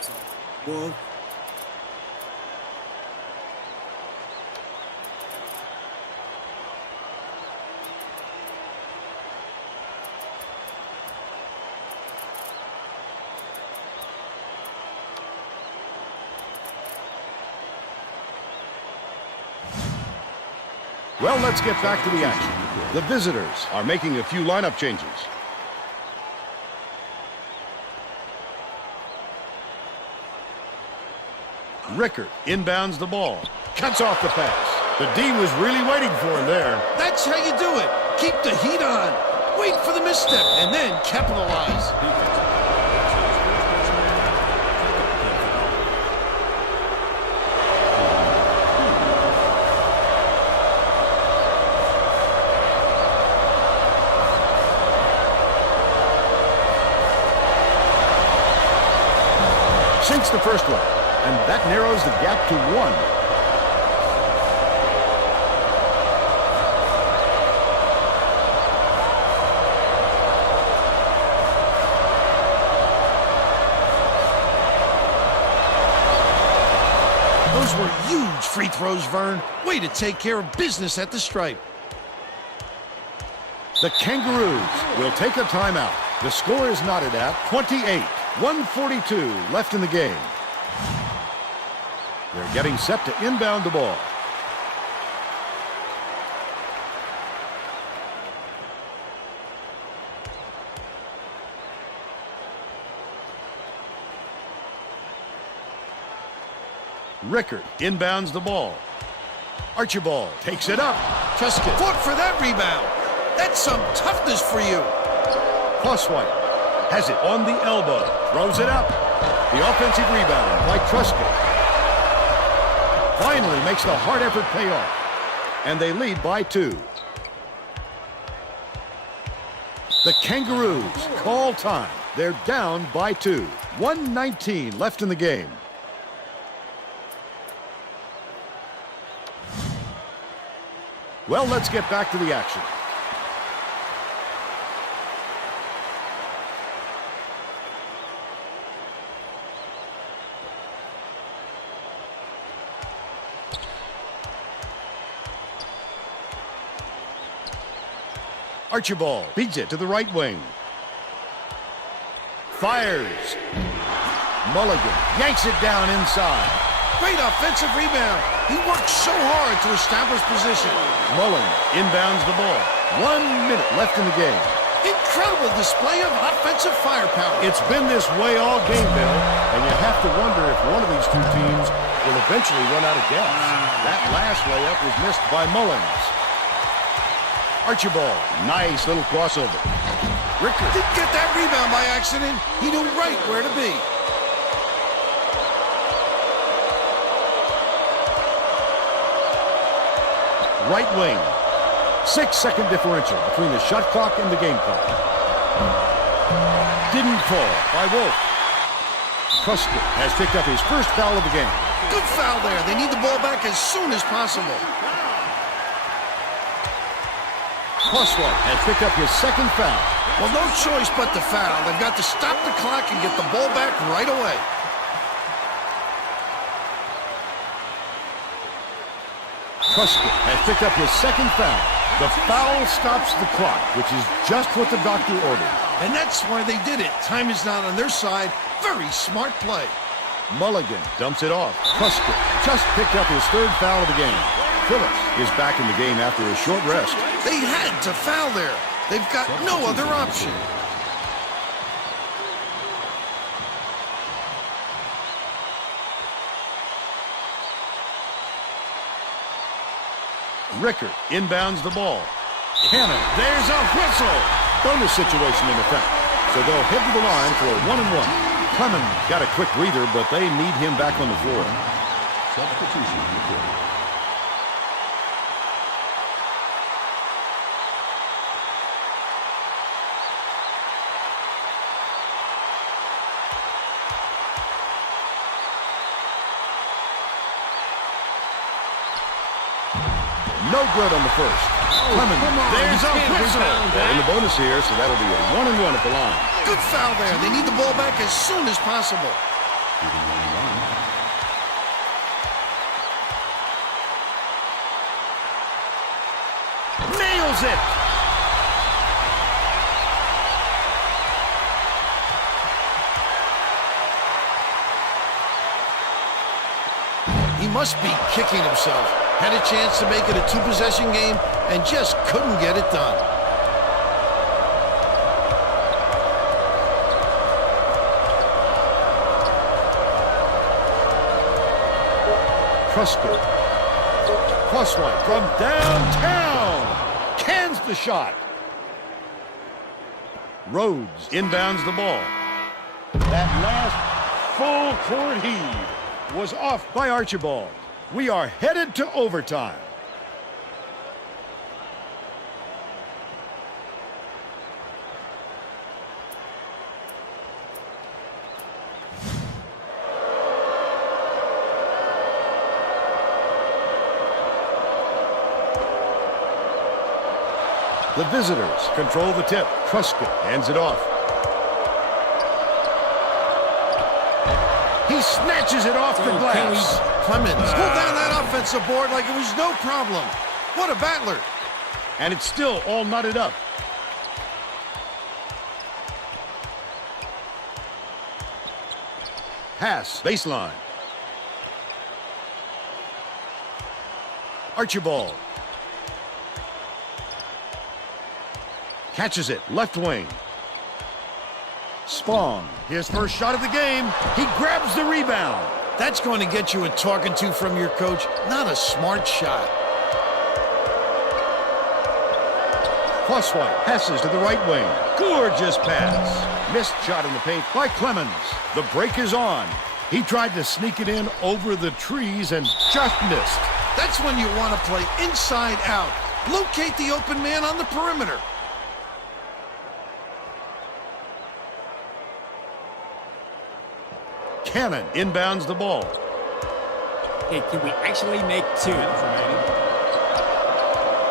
So, Wolf. Well, let's get back to the action. The visitors are making a few lineup changes. Rickard inbounds the ball. Cuts off the pass. The D was really waiting for him there. That's how you do it. Keep the heat on. Wait for the misstep and then capitalize. Sinks the first one, and that narrows the gap to 1. Those were huge free throws, Vern. Way to take care of business at the stripe. The Kangaroos will take a timeout. The score is knotted at 28. 1:42 left in the game. They're getting set to inbound the ball. Rickard inbounds the ball. Archibald takes it up. Truscott Fought for that rebound. That's some toughness for you. Crosswhite has it on the elbow. Throws it up. The offensive rebound by Truscott. Finally makes the hard effort pay off. And they lead by 2. The Kangaroos call time. They're down by 2. 1:19 left in the game. Well, let's get back to the action. Archibald beats it to the right wing. Fires. Mulligan yanks it down inside. Great offensive rebound. He worked so hard to establish position. Mullen inbounds the ball. 1 minute left in the game. Incredible display of offensive firepower. It's been this way all game, Bill, and you have to wonder if one of these 2 teams will eventually run out of gas. That last layup was missed by Mullins. Archibald, nice little crossover. Rickard didn't get that rebound by accident. He knew right where to be. Right wing. 6-second differential between the shot clock and the game clock. Didn't fall by Wolf. Truscott has picked up his first foul of the game. Good foul there. They need the ball back as soon as possible. Crosswhite has picked up his second foul. Well, no choice but to foul. They've got to stop the clock and get the ball back right away. Truscott has picked up his second foul. The foul stops the clock, which is just what the doctor ordered. And that's why they did it. Time is not on their side. Very smart play. Mulligan dumps it off. Truscott just picked up his third foul of the game. Phillips is back in the game after a short rest. They had to foul there. They've got no other option. Rickert inbounds the ball. Cannon, there's a whistle. Bonus situation in effect. So they'll head to the line for a 1-and-1. Clemens got a quick breather, but they need him back on the floor. Substitution report. No good on the first. Clemens, there's a whistle. They're in the bonus here, so that'll be a 1-and-1 at the line. Good foul there. They need the ball back as soon as possible. Nails it. He must be kicking himself. Had a chance to make it a two-possession game and just couldn't get it done. Truscott. Crosswhite from downtown. Cans the shot. Rhodes inbounds the ball. That last full court heave was off by Archibald. We are headed to overtime. The visitors control the tip. Truscott hands it off. He snatches it off the glass. Clemens pulled down that offensive board like it was no problem. What a battler. And it's still all knotted up. Pass, baseline. Archibald. Catches it, left wing. Spong, his first shot of the game. He grabs the rebound. That's going to get you a talking to from your coach. Not a smart shot. Crosswhite passes to the right wing. Gorgeous pass. Missed shot in the paint by Clemens. The break is on. He tried to sneak it in over the trees and just missed. That's when you want to play inside out. Locate the open man on the perimeter. Cannon inbounds the ball. Hey, can we actually make two?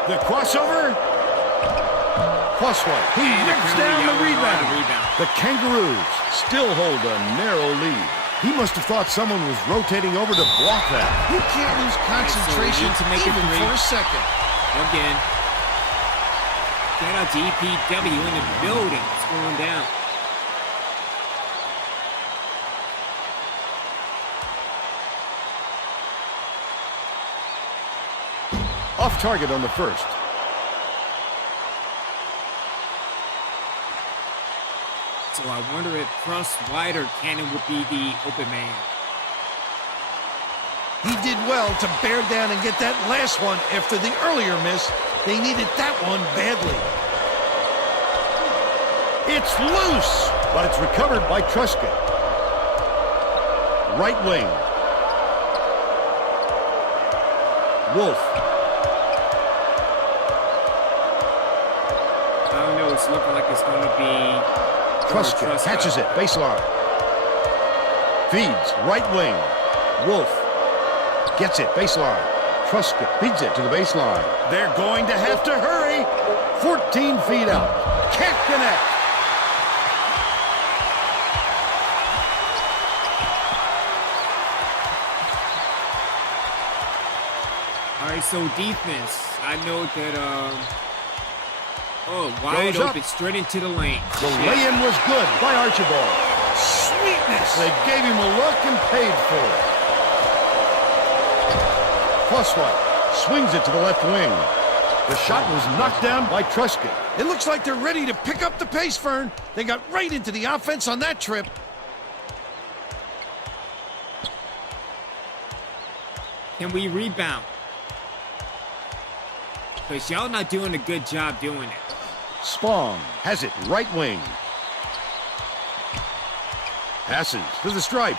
The crossover. Crosswhite. He rips down the rebound. The Kangaroos still hold a narrow lead. He must have thought someone was rotating over to block that. You can't lose concentration to make even it for a second. Again. Shout out to EPW in the building. What's going down? Off target on the first. So I wonder if Crosswhite or Cannon would be the open man. He did well to bear down and get that last one after the earlier miss. They needed that one badly. It's loose, but it's recovered by Truscott. Right wing. Wolf. I don't know, it's looking like it's going to be Truscott catches it, baseline. Feeds, right wing. Wolf gets it, baseline. Truscott feeds it to the baseline. They're going to have to hurry. 14 feet out. Can't connect. All right, so defense. I know that, wide Goes up. open, straight into the lane. The lay-in was good by Archibald. Sweetness. They gave him a look and paid for it. Crosswhite swings it to the left wing. The shot was knocked down by Trusky. It looks like they're ready to pick up the pace, Vern. They got right into the offense on that trip. Can we rebound? Because y'all not doing a good job doing it. Spong has it right wing. Passes to the stripe.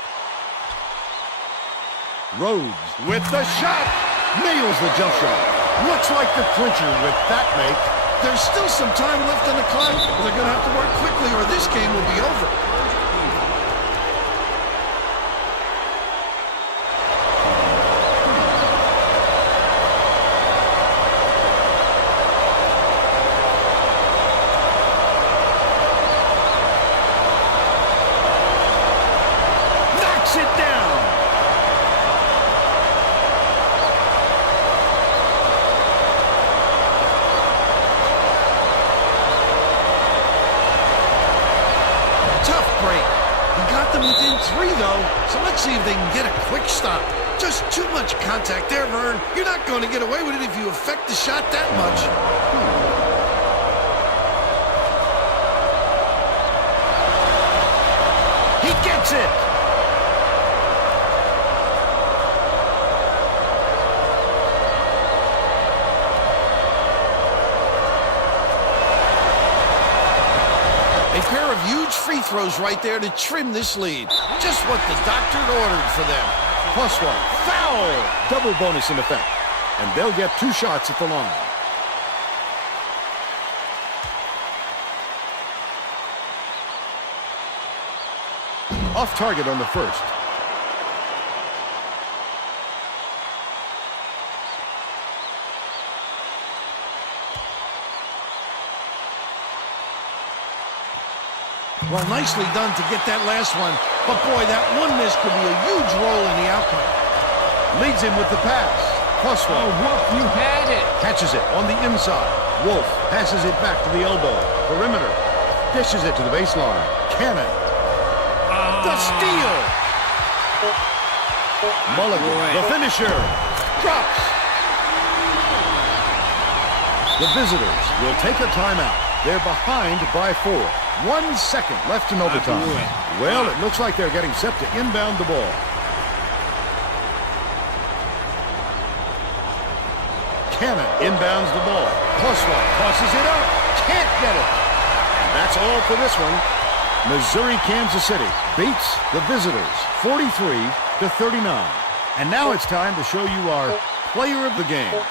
Rhodes with the shot. Nails the jump shot. Looks like the clincher with that make. There's still some time left on the clock. They're going to have to work quickly or this game will be over. Knocks it down. Tough break. He got them within 3, though, so let's see if they can get a quick stop. Just too much contact there, Vern. You're not going to get away with it if you affect the shot that much. He gets it. A pair of huge free throws right there to trim this lead. Just what the doctor had ordered for them. Plus one. Foul. Double bonus in effect. And they'll get 2 shots at the line. Off target on the first. Well, nicely done to get that last one. But boy, that one miss could be a huge role in the outcome. Leads him with the pass. Plus one. Oh, Wolf, you had it. Catches it on the inside. Wolf passes it back to the elbow. Perimeter. Dishes it to the baseline. Cannon. The steal. Mulligan, boy. the finisher. Drops. The visitors will take a timeout. They're behind by 4. 1 second left in overtime. Well, it looks like they're getting set to inbound the ball. Cannon inbounds the ball. Plus one tosses it up. Can't get it. And that's all for this one. Missouri, Kansas City beats the visitors 43-39. And now it's time to show you our player of the game.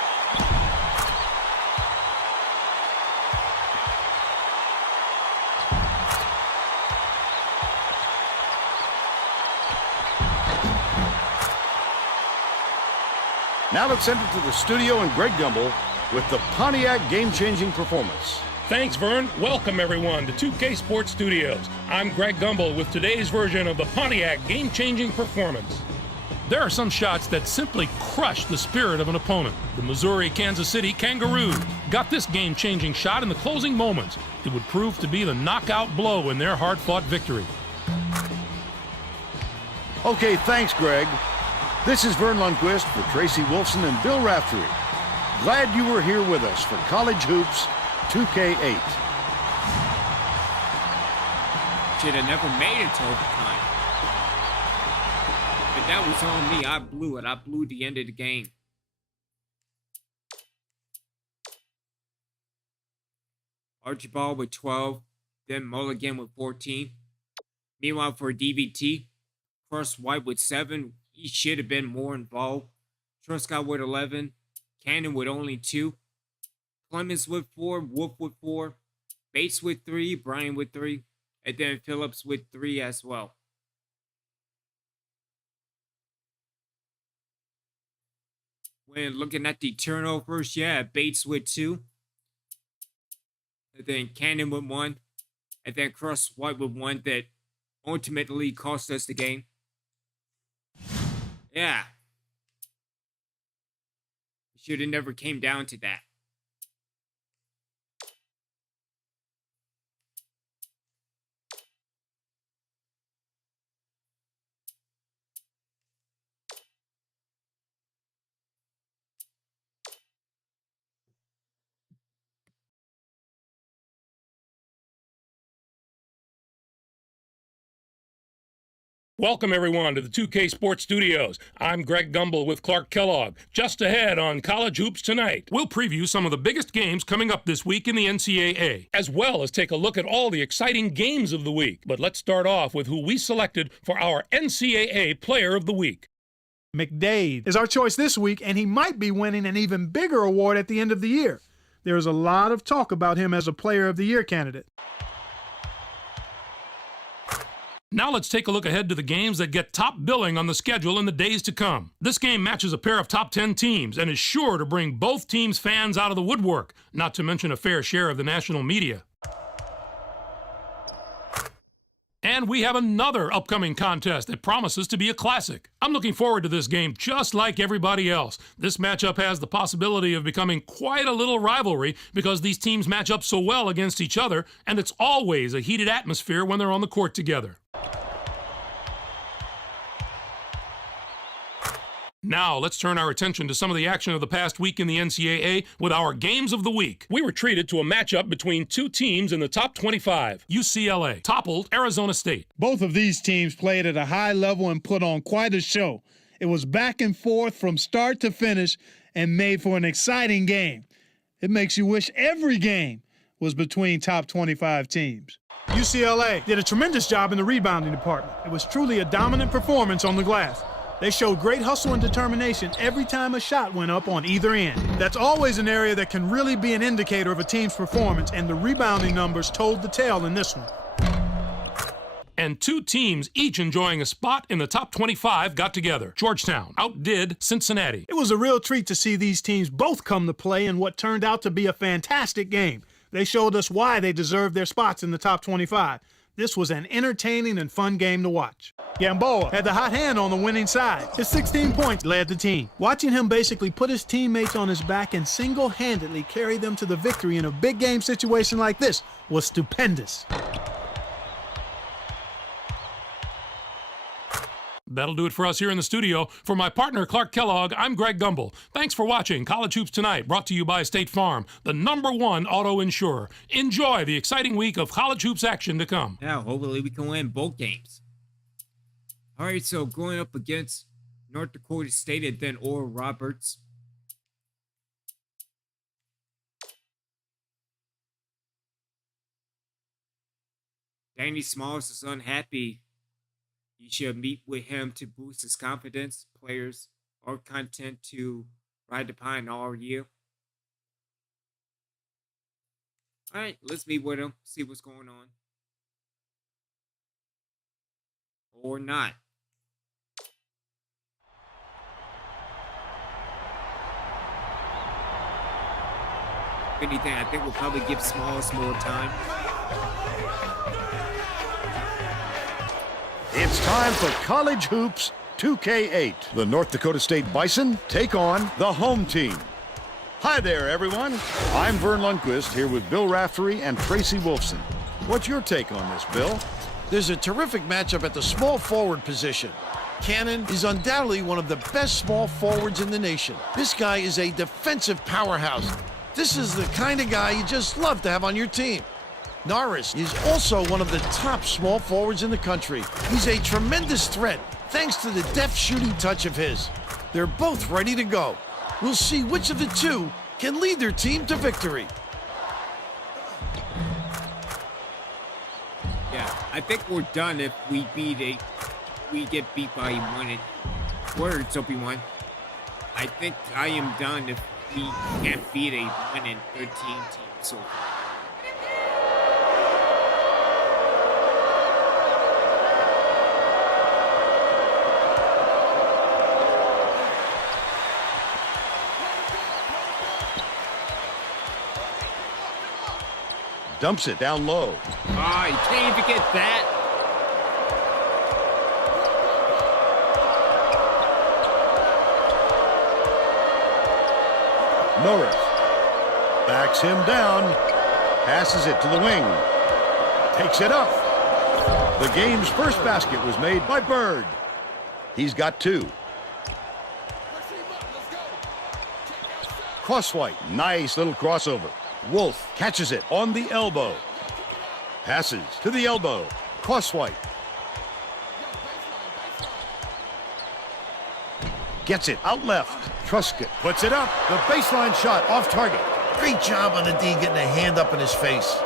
Now let's send it to the studio and Greg Gumbel with the Pontiac game-changing performance. Thanks, Vern. Welcome, everyone, to 2K Sports Studios. I'm Greg Gumbel with today's version of the Pontiac game-changing performance. There are some shots that simply crush the spirit of an opponent. The Missouri-Kansas City Kangaroos got this game-changing shot in the closing moments. It would prove to be the knockout blow in their hard-fought victory. Okay, thanks, Greg. This is Vern Lundquist for Tracy Wolfson and Bill Raftery. Glad you were here with us for College Hoops 2K8. Should have never made it to overtime. But that was on me. I blew it. I blew the end of the game. Archibald with 12. Then Mulligan with 14. Meanwhile, for DVT, White with 7. He should have been more involved. Truscott with 11. Cannon with only 2. Clemens with 4. Wolf with 4. Bates with 3. Bryan with 3. And then Phillips with 3 as well. When looking at the turnovers, yeah, Bates with 2. And then Cannon with 1. And then White with 1 that ultimately cost us the game. Yeah. Should have never came down to that. Welcome, everyone, to the 2K Sports Studios. I'm Greg Gumbel with Clark Kellogg. Just ahead on College Hoops Tonight, we'll preview some of the biggest games coming up this week in the NCAA, as well as take a look at all the exciting games of the week. But let's start off with who we selected for our NCAA Player of the Week. McDade is our choice this week, and he might be winning an even bigger award at the end of the year. There's a lot of talk about him as a Player of the Year candidate. Now let's take a look ahead to the games that get top billing on the schedule in the days to come. This game matches a pair of top 10 teams and is sure to bring both teams' fans out of the woodwork, not to mention a fair share of the national media. And we have another upcoming contest that promises to be a classic. I'm looking forward to this game just like everybody else. This matchup has the possibility of becoming quite a little rivalry because these teams match up so well against each other, and it's always a heated atmosphere when they're on the court together. Now, let's turn our attention to some of the action of the past week in the NCAA with our Games of the Week. We were treated to a matchup between two teams in the top 25. UCLA toppled Arizona State. Both of these teams played at a high level and put on quite a show. It was back and forth from start to finish and made for an exciting game. It makes you wish every game was between top 25 teams. UCLA did a tremendous job in the rebounding department. It was truly a dominant performance on the glass. They showed great hustle and determination every time a shot went up on either end. That's always an area that can really be an indicator of a team's performance, and the rebounding numbers told the tale in this one. And two teams each enjoying a spot in the top 25 got together. Georgetown outdid Cincinnati. It was a real treat to see these teams both come to play in what turned out to be a fantastic game. They showed us why they deserved their spots in the top 25. This was an entertaining and fun game to watch. Gamboa had the hot hand on the winning side. His 16 points led the team. Watching him basically put his teammates on his back and single-handedly carry them to the victory in a big game situation like this was stupendous. That'll do it for us here in the studio. For my partner, Clark Kellogg, I'm Greg Gumbel. Thanks for watching College Hoops Tonight, brought to you by State Farm, the #1 auto insurer. Enjoy the exciting week of college hoops action to come. Yeah, hopefully we can win both games. All right, so going up against North Dakota State and then Oral Roberts. Danny Smalls is unhappy. You should meet with him to boost his confidence. Players are content to ride the pine all year. All right, let's meet with him, see what's going on. Or not. If anything, I think we'll probably give Smalls more time. It's time for College Hoops 2K8. The North Dakota State Bison take on the home team. Hi there, everyone. I'm Vern Lundquist here with Bill Raftery and Tracy Wolfson. What's your take on this, Bill? There's a terrific matchup at the small forward position. Cannon is undoubtedly one of the best small forwards in the nation. This guy is a defensive powerhouse. This is the kind of guy you just love to have on your team. Norris is also one of the top small forwards in the country. He's a tremendous threat, thanks to the deft shooting touch of his. They're both ready to go. We'll see which of the two can lead their team to victory. Yeah, I think we're done if we get beat by one. Words, Obi-Wan. I think I am done if we can't beat a 1-13 team so far. Dumps it down low. Ah, you can't even get that. Norris backs him down, passes it to the wing, takes it up. The game's first basket was made by Bird. He's got 2. Crosswhite, nice little crossover. Wolf catches it on the elbow. Passes to the elbow. Crosswhite. Gets it out left. Truscott puts it up. The baseline shot off target. Great job on the D getting a hand up in his face.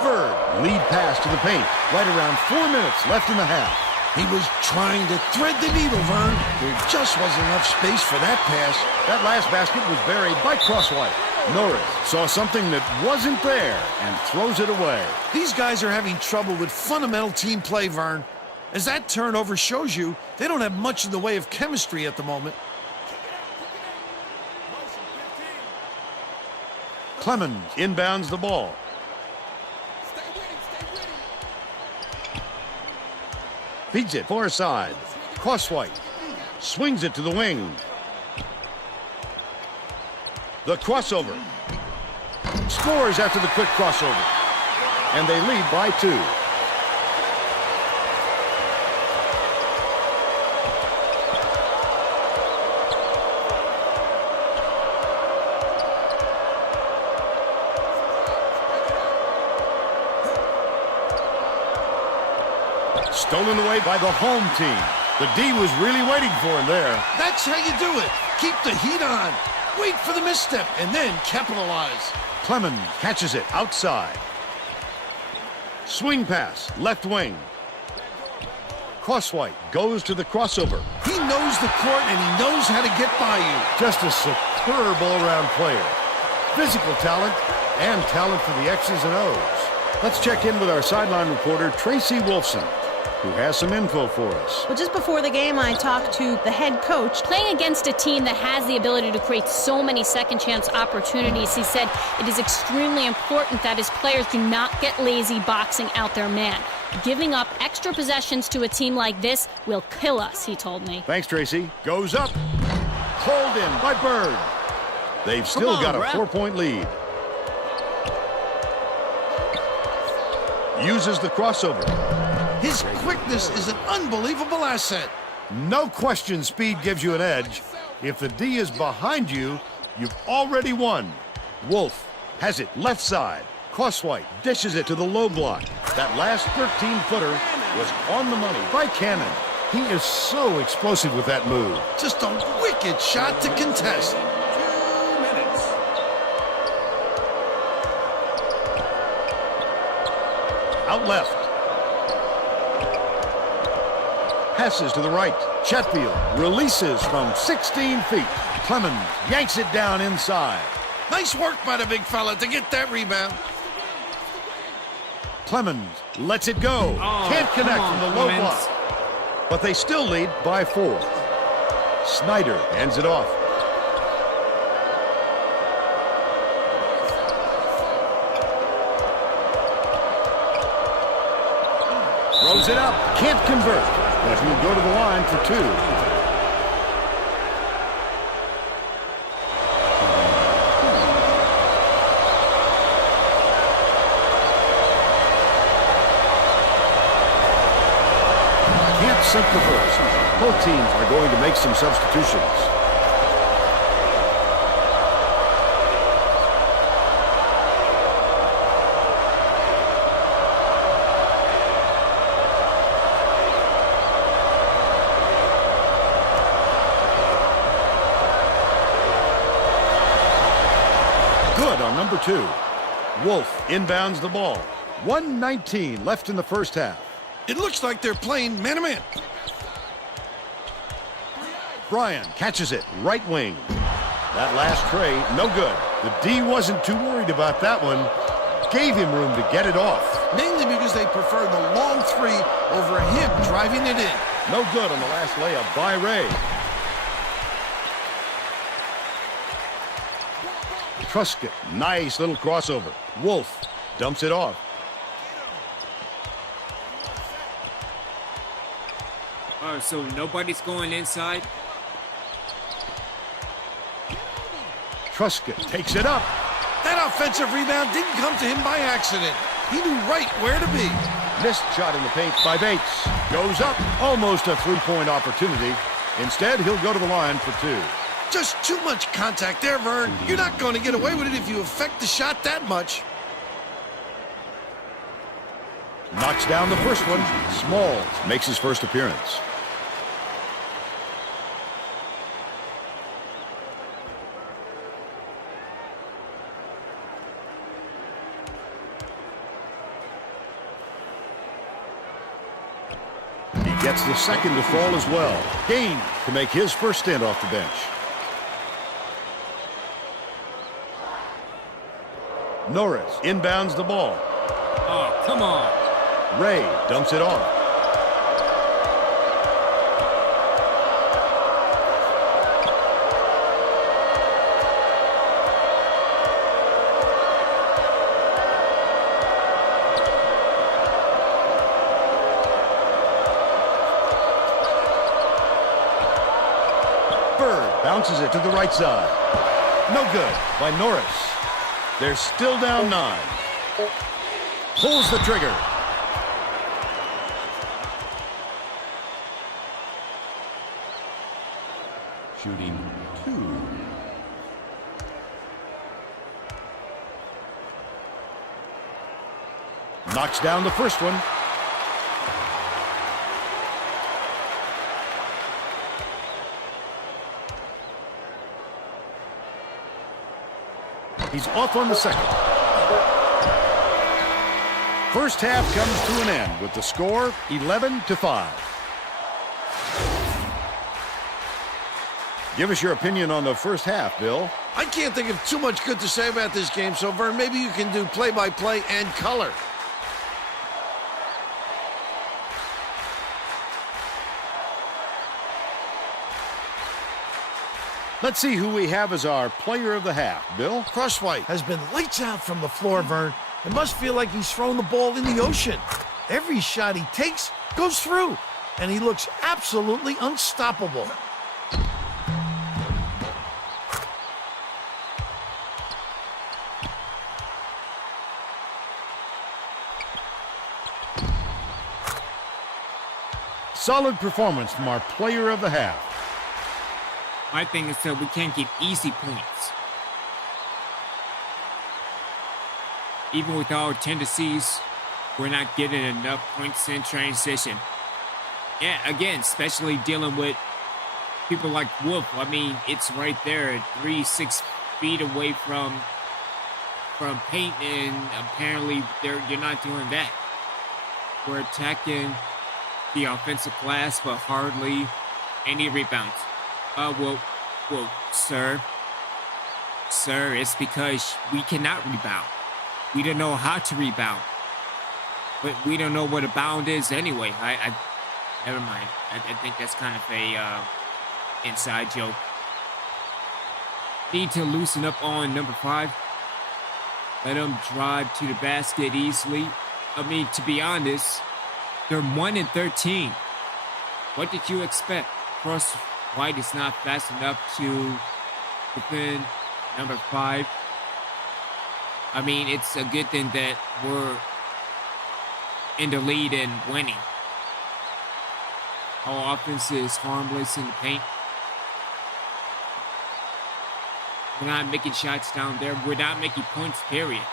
Bird, lead pass to the paint. Right around 4 minutes left in the half. He was trying to thread the needle, Vern. There just wasn't enough space for that pass. That last basket was buried by Crosswhite. Norris saw something that wasn't there and throws it away. These guys are having trouble with fundamental team play, Vern. As that turnover shows you, they don't have much in the way of chemistry at the moment. Clemens inbounds the ball. Feeds it far side. Crosswhite swings it to the wing. The crossover. Scores after the quick crossover. And they lead by 2. Stolen away by the home team. The D was really waiting for him there. That's how you do it. Keep the heat on. Wait for the misstep and then capitalize. Clemens catches it outside. Swing pass, left wing. Crosswhite goes to the crossover. He knows the court and he knows how to get by you. Just a superb all-around player. Physical talent and talent for the X's and O's. Let's check in with our sideline reporter, Tracy Wolfson, who has some info for us. Well, just before the game, I talked to the head coach. Playing against a team that has the ability to create so many second chance opportunities, he said it is extremely important that his players do not get lazy boxing out their man. Giving up extra possessions to a team like this will kill us, he told me. Thanks, Tracy. Goes up. Hauled in by Bird. They've still got a 4-point lead. Uses the crossover. His quickness is an unbelievable asset. No question speed gives you an edge. If the D is behind you, you've already won. Wolf has it left side. Crosswhite dishes it to the low block. That last 13-footer was on the money by Cannon. He is so explosive with that move. Just a wicked shot to contest. 2 minutes. Out left. Passes to the right. Chatfield releases from 16 feet. Clemens yanks it down inside. Nice work by the big fella to get that rebound. Clemens lets it go. Can't connect from the low block. But they still lead by 4. Snyder ends it off. Throws it up. Can't convert. But he'll go to the line for 2. Can't sink the first. Both teams are going to make some substitutions. Good on number 2. Wolf inbounds the ball. 1:19 left in the first half. It looks like they're playing man-to-man. Bryan catches it, right wing. That last tray, no good. The D wasn't too worried about that one. Gave him room to get it off. Mainly because they prefer the long 3 over him driving it in. No good on the last layup by Ray. Truscott, nice little crossover. Wolf dumps it off. So nobody's going inside? Truscott takes it up. That offensive rebound didn't come to him by accident. He knew right where to be. Missed shot in the paint by Bates. Goes up, almost a three-point opportunity. Instead, he'll go to the line for two. Just too much contact there, Vern. You're not going to get away with it if you affect the shot that much. Knocks down the first one. Smalls makes his first appearance. He gets the second to fall as well. Gain to make his first stint off the bench. Norris inbounds the ball. Oh, come on. Ray dumps it off. Bird bounces it to the right side. No good by Norris. They're still down 9. Pulls the trigger. Shooting 2. Knocks down the first one. He's off on the second. First half comes to an end with the score 11-5. Give us your opinion on the first half, Bill. I can't think of too much good to say about this game, so Vern, maybe you can do play-by-play and color. Let's see who we have as our player of the half, Bill. Crosswhite has been lights out from the floor, Vern. It must feel like he's thrown the ball in the ocean. Every shot he takes goes through, and he looks absolutely unstoppable. Solid performance from our player of the half. My thing is that we can't get easy points. Even with our tendencies, we're not getting enough points in transition. Yeah, again, especially dealing with people like Wolf. I mean, it's right there, 3-6 feet away from paint, and apparently you're not doing that. We're attacking the offensive glass, but hardly any rebounds. Well, sir, it's because we cannot rebound. We don't know how to rebound. But we don't know what a bound is anyway. Never mind. I think that's kind of a inside joke. Need to loosen up on number 5. Let them drive to the basket easily. I mean, to be honest, they're 1-13. What did you expect? Cross White is not fast enough to defend number 5. I mean, it's a good thing that we're in the lead and winning. Our offense is harmless in the paint. We're not making shots down there. We're not making points, period.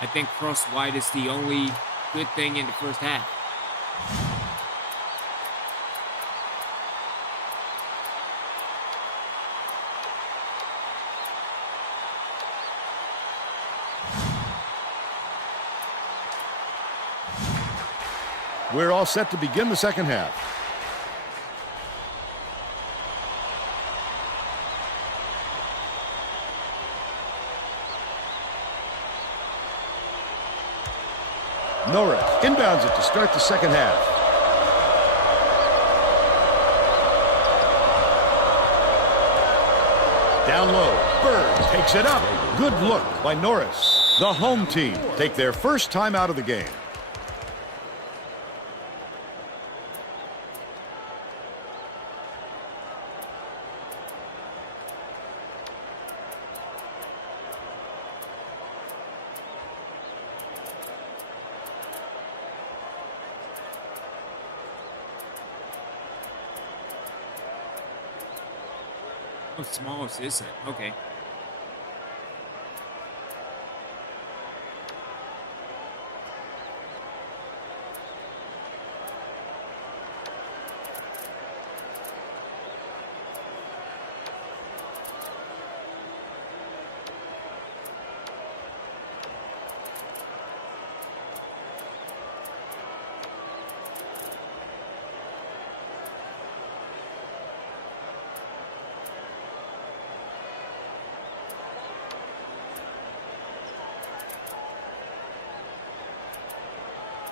I think Cross White is the only good thing in the first half. We're all set to begin the second half. Norris inbounds it to start the second half. Down low, Bird takes it up. Good look by Norris. The home team take their first time out of the game. How small is it? Okay.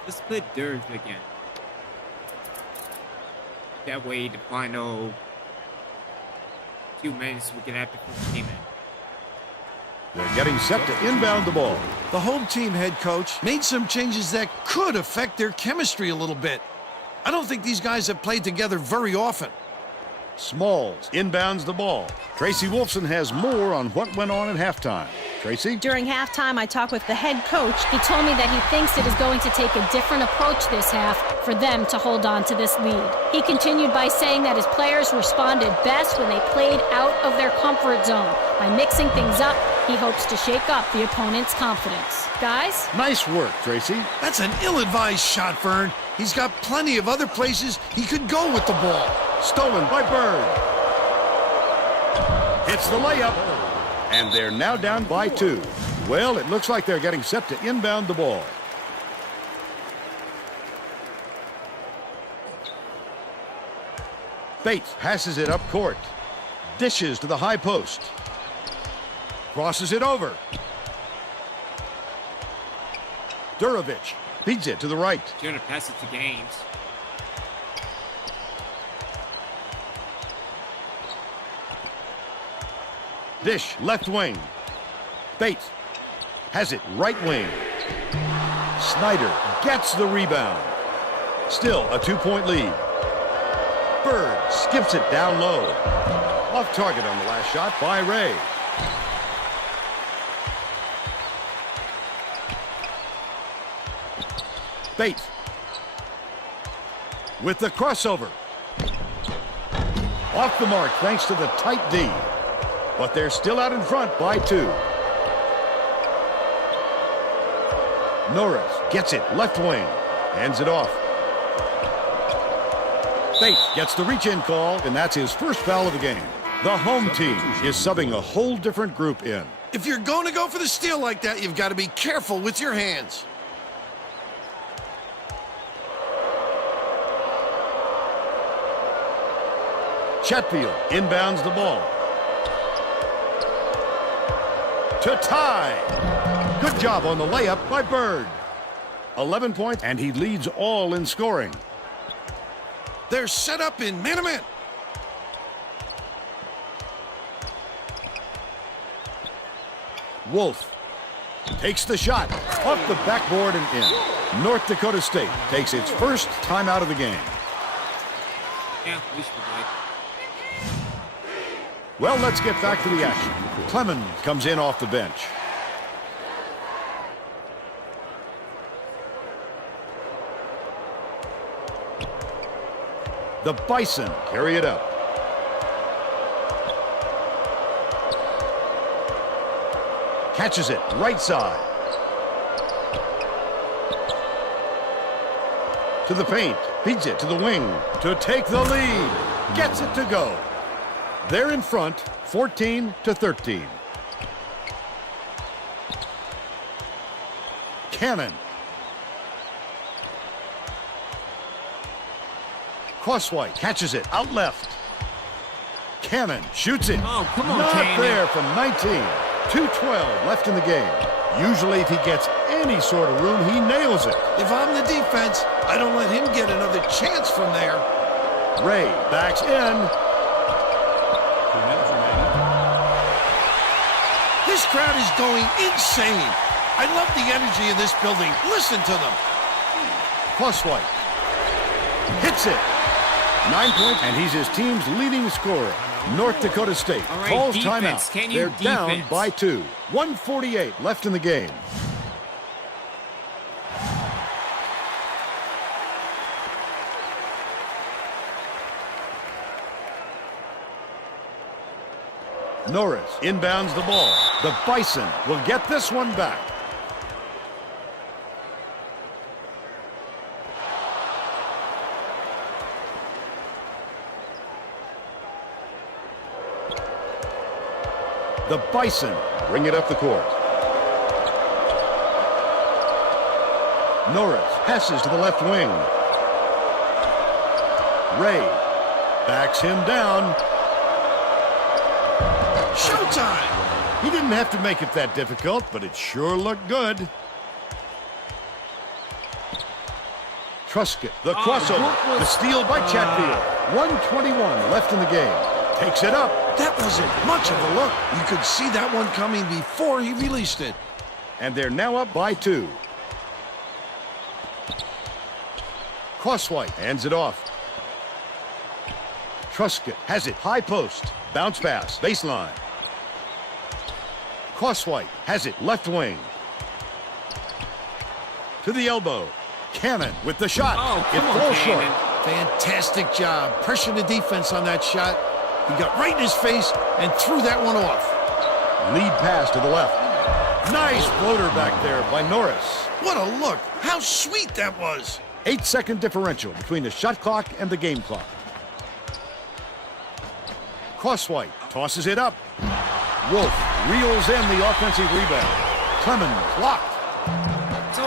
Let's split dirt again. That way, the final few minutes we can have the first team in. They're getting set to inbound the ball. The home team head coach made some changes that could affect their chemistry a little bit. I don't think these guys have played together very often. Smalls inbounds the ball. Tracy Wolfson has more on what went on at halftime. Tracy? During halftime, I talked with the head coach. He told me that he thinks it is going to take a different approach this half for them to hold on to this lead. He continued by saying that his players responded best when they played out of their comfort zone. By mixing things up, he hopes to shake up the opponent's confidence. Guys? Nice work, Tracy. That's an ill-advised shot, Vern. He's got plenty of other places he could go with the ball. Stolen by Bird. Hits the layup. And they're now down by 2. Well, it looks like they're getting set to inbound the ball. Bates passes it up court. Dishes to the high post. Crosses it over. Durovich feeds it to the right. You're gonna pass it to Gaines. Dish, left wing. Bates has it, right wing. Snyder gets the rebound. Still a 2-point lead. Bird skips it down low. Off target on the last shot by Ray. Bates with the crossover. Off the mark thanks to the tight D. But they're still out in front by 2. Norris gets it, left wing. Hands it off. Bates gets the reach-in call, and that's his first foul of the game. The home team is subbing a whole different group in. If you're going to go for the steal like that, you've got to be careful with your hands. Chatfield inbounds the ball. To tie. Good job on the layup by Bird. 11 points, and he leads all in scoring. They're set up in man-to-man. Wolf takes the shot off the backboard and in. North Dakota State takes its first time out of the game. Yeah, we should like. Well, let's get back to the action. Clemens comes in off the bench. The Bison carry it up. Catches it right side. To the paint. Feeds it to the wing to take the lead. Gets it to go. They're in front, 14-13. Cannon. Crosswhite catches it out left. Cannon shoots it. Oh, come on, Not Cannon. there from 19. 2:12 left in the game. Usually if he gets any sort of room, he nails it. If I'm the defense, I don't let him get another chance from there. Ray backs in. This crowd is going insane. I love the energy of this building. Listen to them. Crosswhite hits it. 9 points, and he's his team's leading scorer. North Dakota State All right, calls defense. timeout. Can you They're down defense? by 2. 1:48 left in the game. Norris inbounds the ball. The Bison will get this one back. The Bison bring it up the court. Norris passes to the left wing. Ray backs him down. Showtime! He didn't have to make it that difficult, but it sure looked good. Truscott, the crossover, the steal by Chatfield. 1:21 left in the game. Takes it up. That wasn't much of a look. You could see that one coming before he released it. And they're now up by 2. Crosswhite hands it off. Truscott has it, high post. Bounce pass, baseline. Crosswhite has it, left wing. To the elbow. Cannon with the shot. It falls short. Fantastic job. Pressure the defense on that shot. He got right in his face and threw that one off. Lead pass to the left. Nice floater back there by Norris. What a look. How sweet that was. 8-second differential between the shot clock and the game clock. Crosswhite tosses it up. Wolf reels in the offensive rebound. Clemens blocked.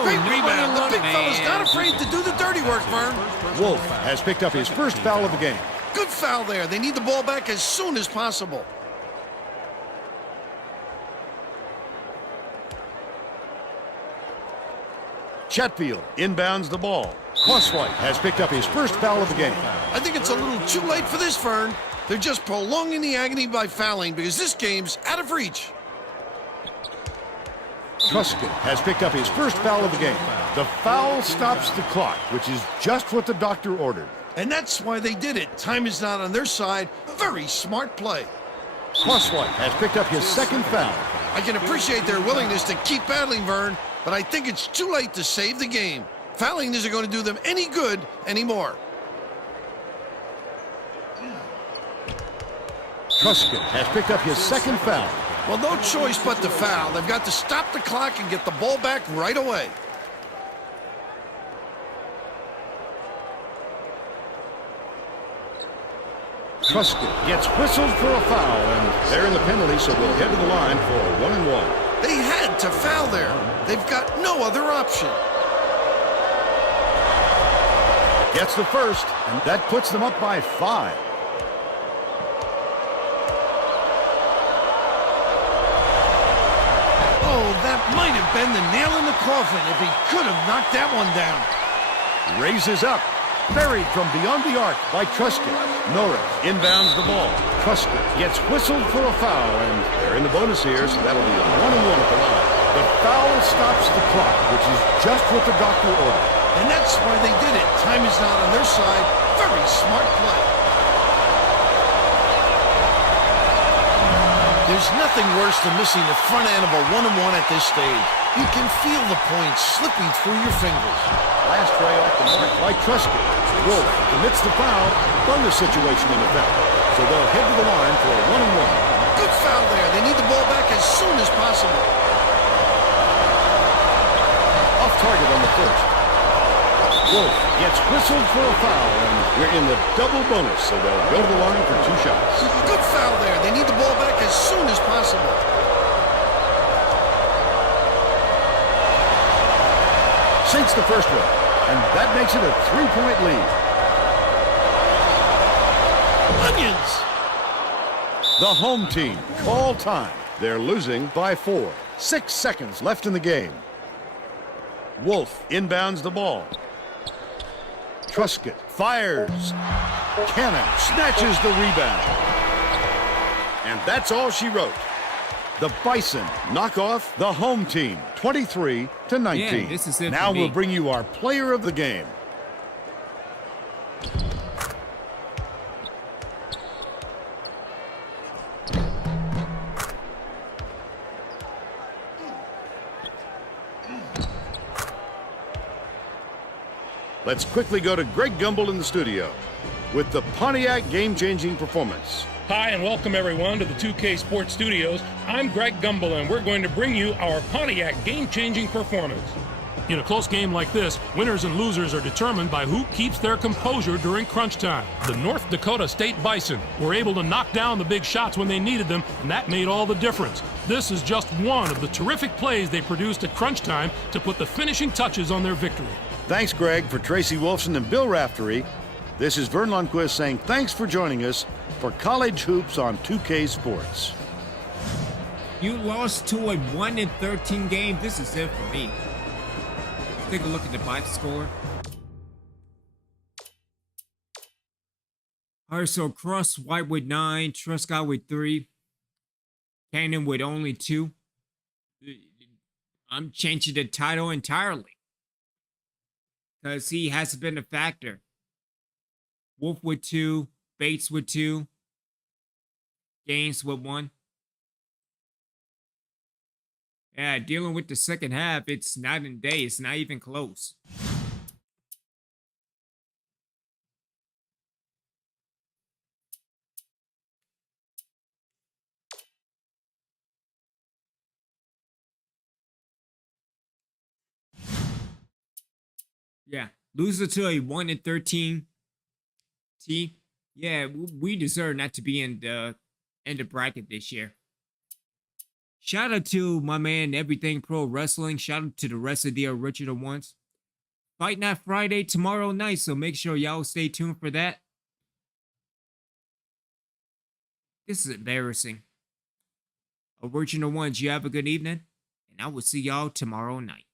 Great rebound. The big fella's not afraid to do the dirty work, Vern. Wolf has picked up his first foul of the game. Good foul there. They need the ball back as soon as possible. Chatfield inbounds the ball. Crosswhite has picked up his first foul of the game. I think it's a little too late for this, Vern. They're just prolonging the agony by fouling because this game's out of reach. Truscott has picked up his first foul of the game. The foul stops the clock, which is just what the doctor ordered. And that's why they did it. Time is not on their side. Very smart play. Crosswhite has picked up his second foul. I can appreciate their willingness to keep battling, Vern, but I think it's too late to save the game. Fouling isn't going to do them any good anymore. Truscott has picked up his second foul. Well, no choice but to foul. They've got to stop the clock and get the ball back right away. Truscott gets whistled for a foul, and they're in the penalty, so they'll head to the line for a 1-and-1. They had to foul there. They've got no other option. Gets the first, and that puts them up by 5. Oh, that might have been the nail in the coffin if he could have knocked that one down. Raises up. Buried from beyond the arc by Truscott. Norris inbounds the ball. Truscott gets whistled for a foul, and they're in the bonus here, so that'll be a 1-and-1 at the line. The foul stops the clock, which is just what the doctor ordered. And that's why they did it. Time is not on their side. Very smart play. There's nothing worse than missing the front end of a 1-and-1 at this stage. You can feel the points slipping through your fingers. Last try off the mark by Truscott. Wolf commits the foul. Bonus situation in effect. So they'll head to the line for a 1-and-1. Good foul there. They need the ball back as soon as possible. Off target on the first. Wolf gets whistled for a foul, and we're in the double bonus, so they'll go to the line for 2 shots. Good foul there. They need the ball back as soon as possible. Sinks the first one, and that makes it a 3-point lead. Onions! The home team call time. They're losing by 4. 6 seconds left in the game. Wolf inbounds the ball. Truscott fires. Cannon snatches the rebound. And that's all she wrote. The Bison knock off the home team 23-19. Yeah, this is it now for me. we'll bring you our player of the game. Let's quickly go to Greg Gumbel in the studio with the Pontiac game-changing performance. Hi, and welcome everyone to the 2K Sports Studios. I'm Greg Gumbel, and we're going to bring you our Pontiac game-changing performance. In a close game like this, winners and losers are determined by who keeps their composure during crunch time. The North Dakota State Bison were able to knock down the big shots when they needed them, and that made all the difference. This is just one of the terrific plays they produced at crunch time to put the finishing touches on their victory. Thanks, Greg, for Tracy Wolfson and Bill Raftery. This is Vern Lundquist saying thanks for joining us for College Hoops on 2K Sports. You lost to a 1-13 game. This is it for me. Take a look at the box score. All right, so Cross White with 9, Truscott with 3, Cannon with only 2. I'm changing the title entirely because he hasn't been a factor. Wolf with 2, Bates with 2, Gaines with 1. Yeah, dealing with the second half, it's night and day. It's not even close. Yeah, loser to a 1-13 team. Yeah, we deserve not to be in the bracket this year. Shout out to my man Everything Pro Wrestling. Shout out to the rest of the original ones. Fight Night Friday tomorrow night, so make sure y'all stay tuned for that. This is embarrassing. Original ones, you have a good evening, and I will see y'all tomorrow night.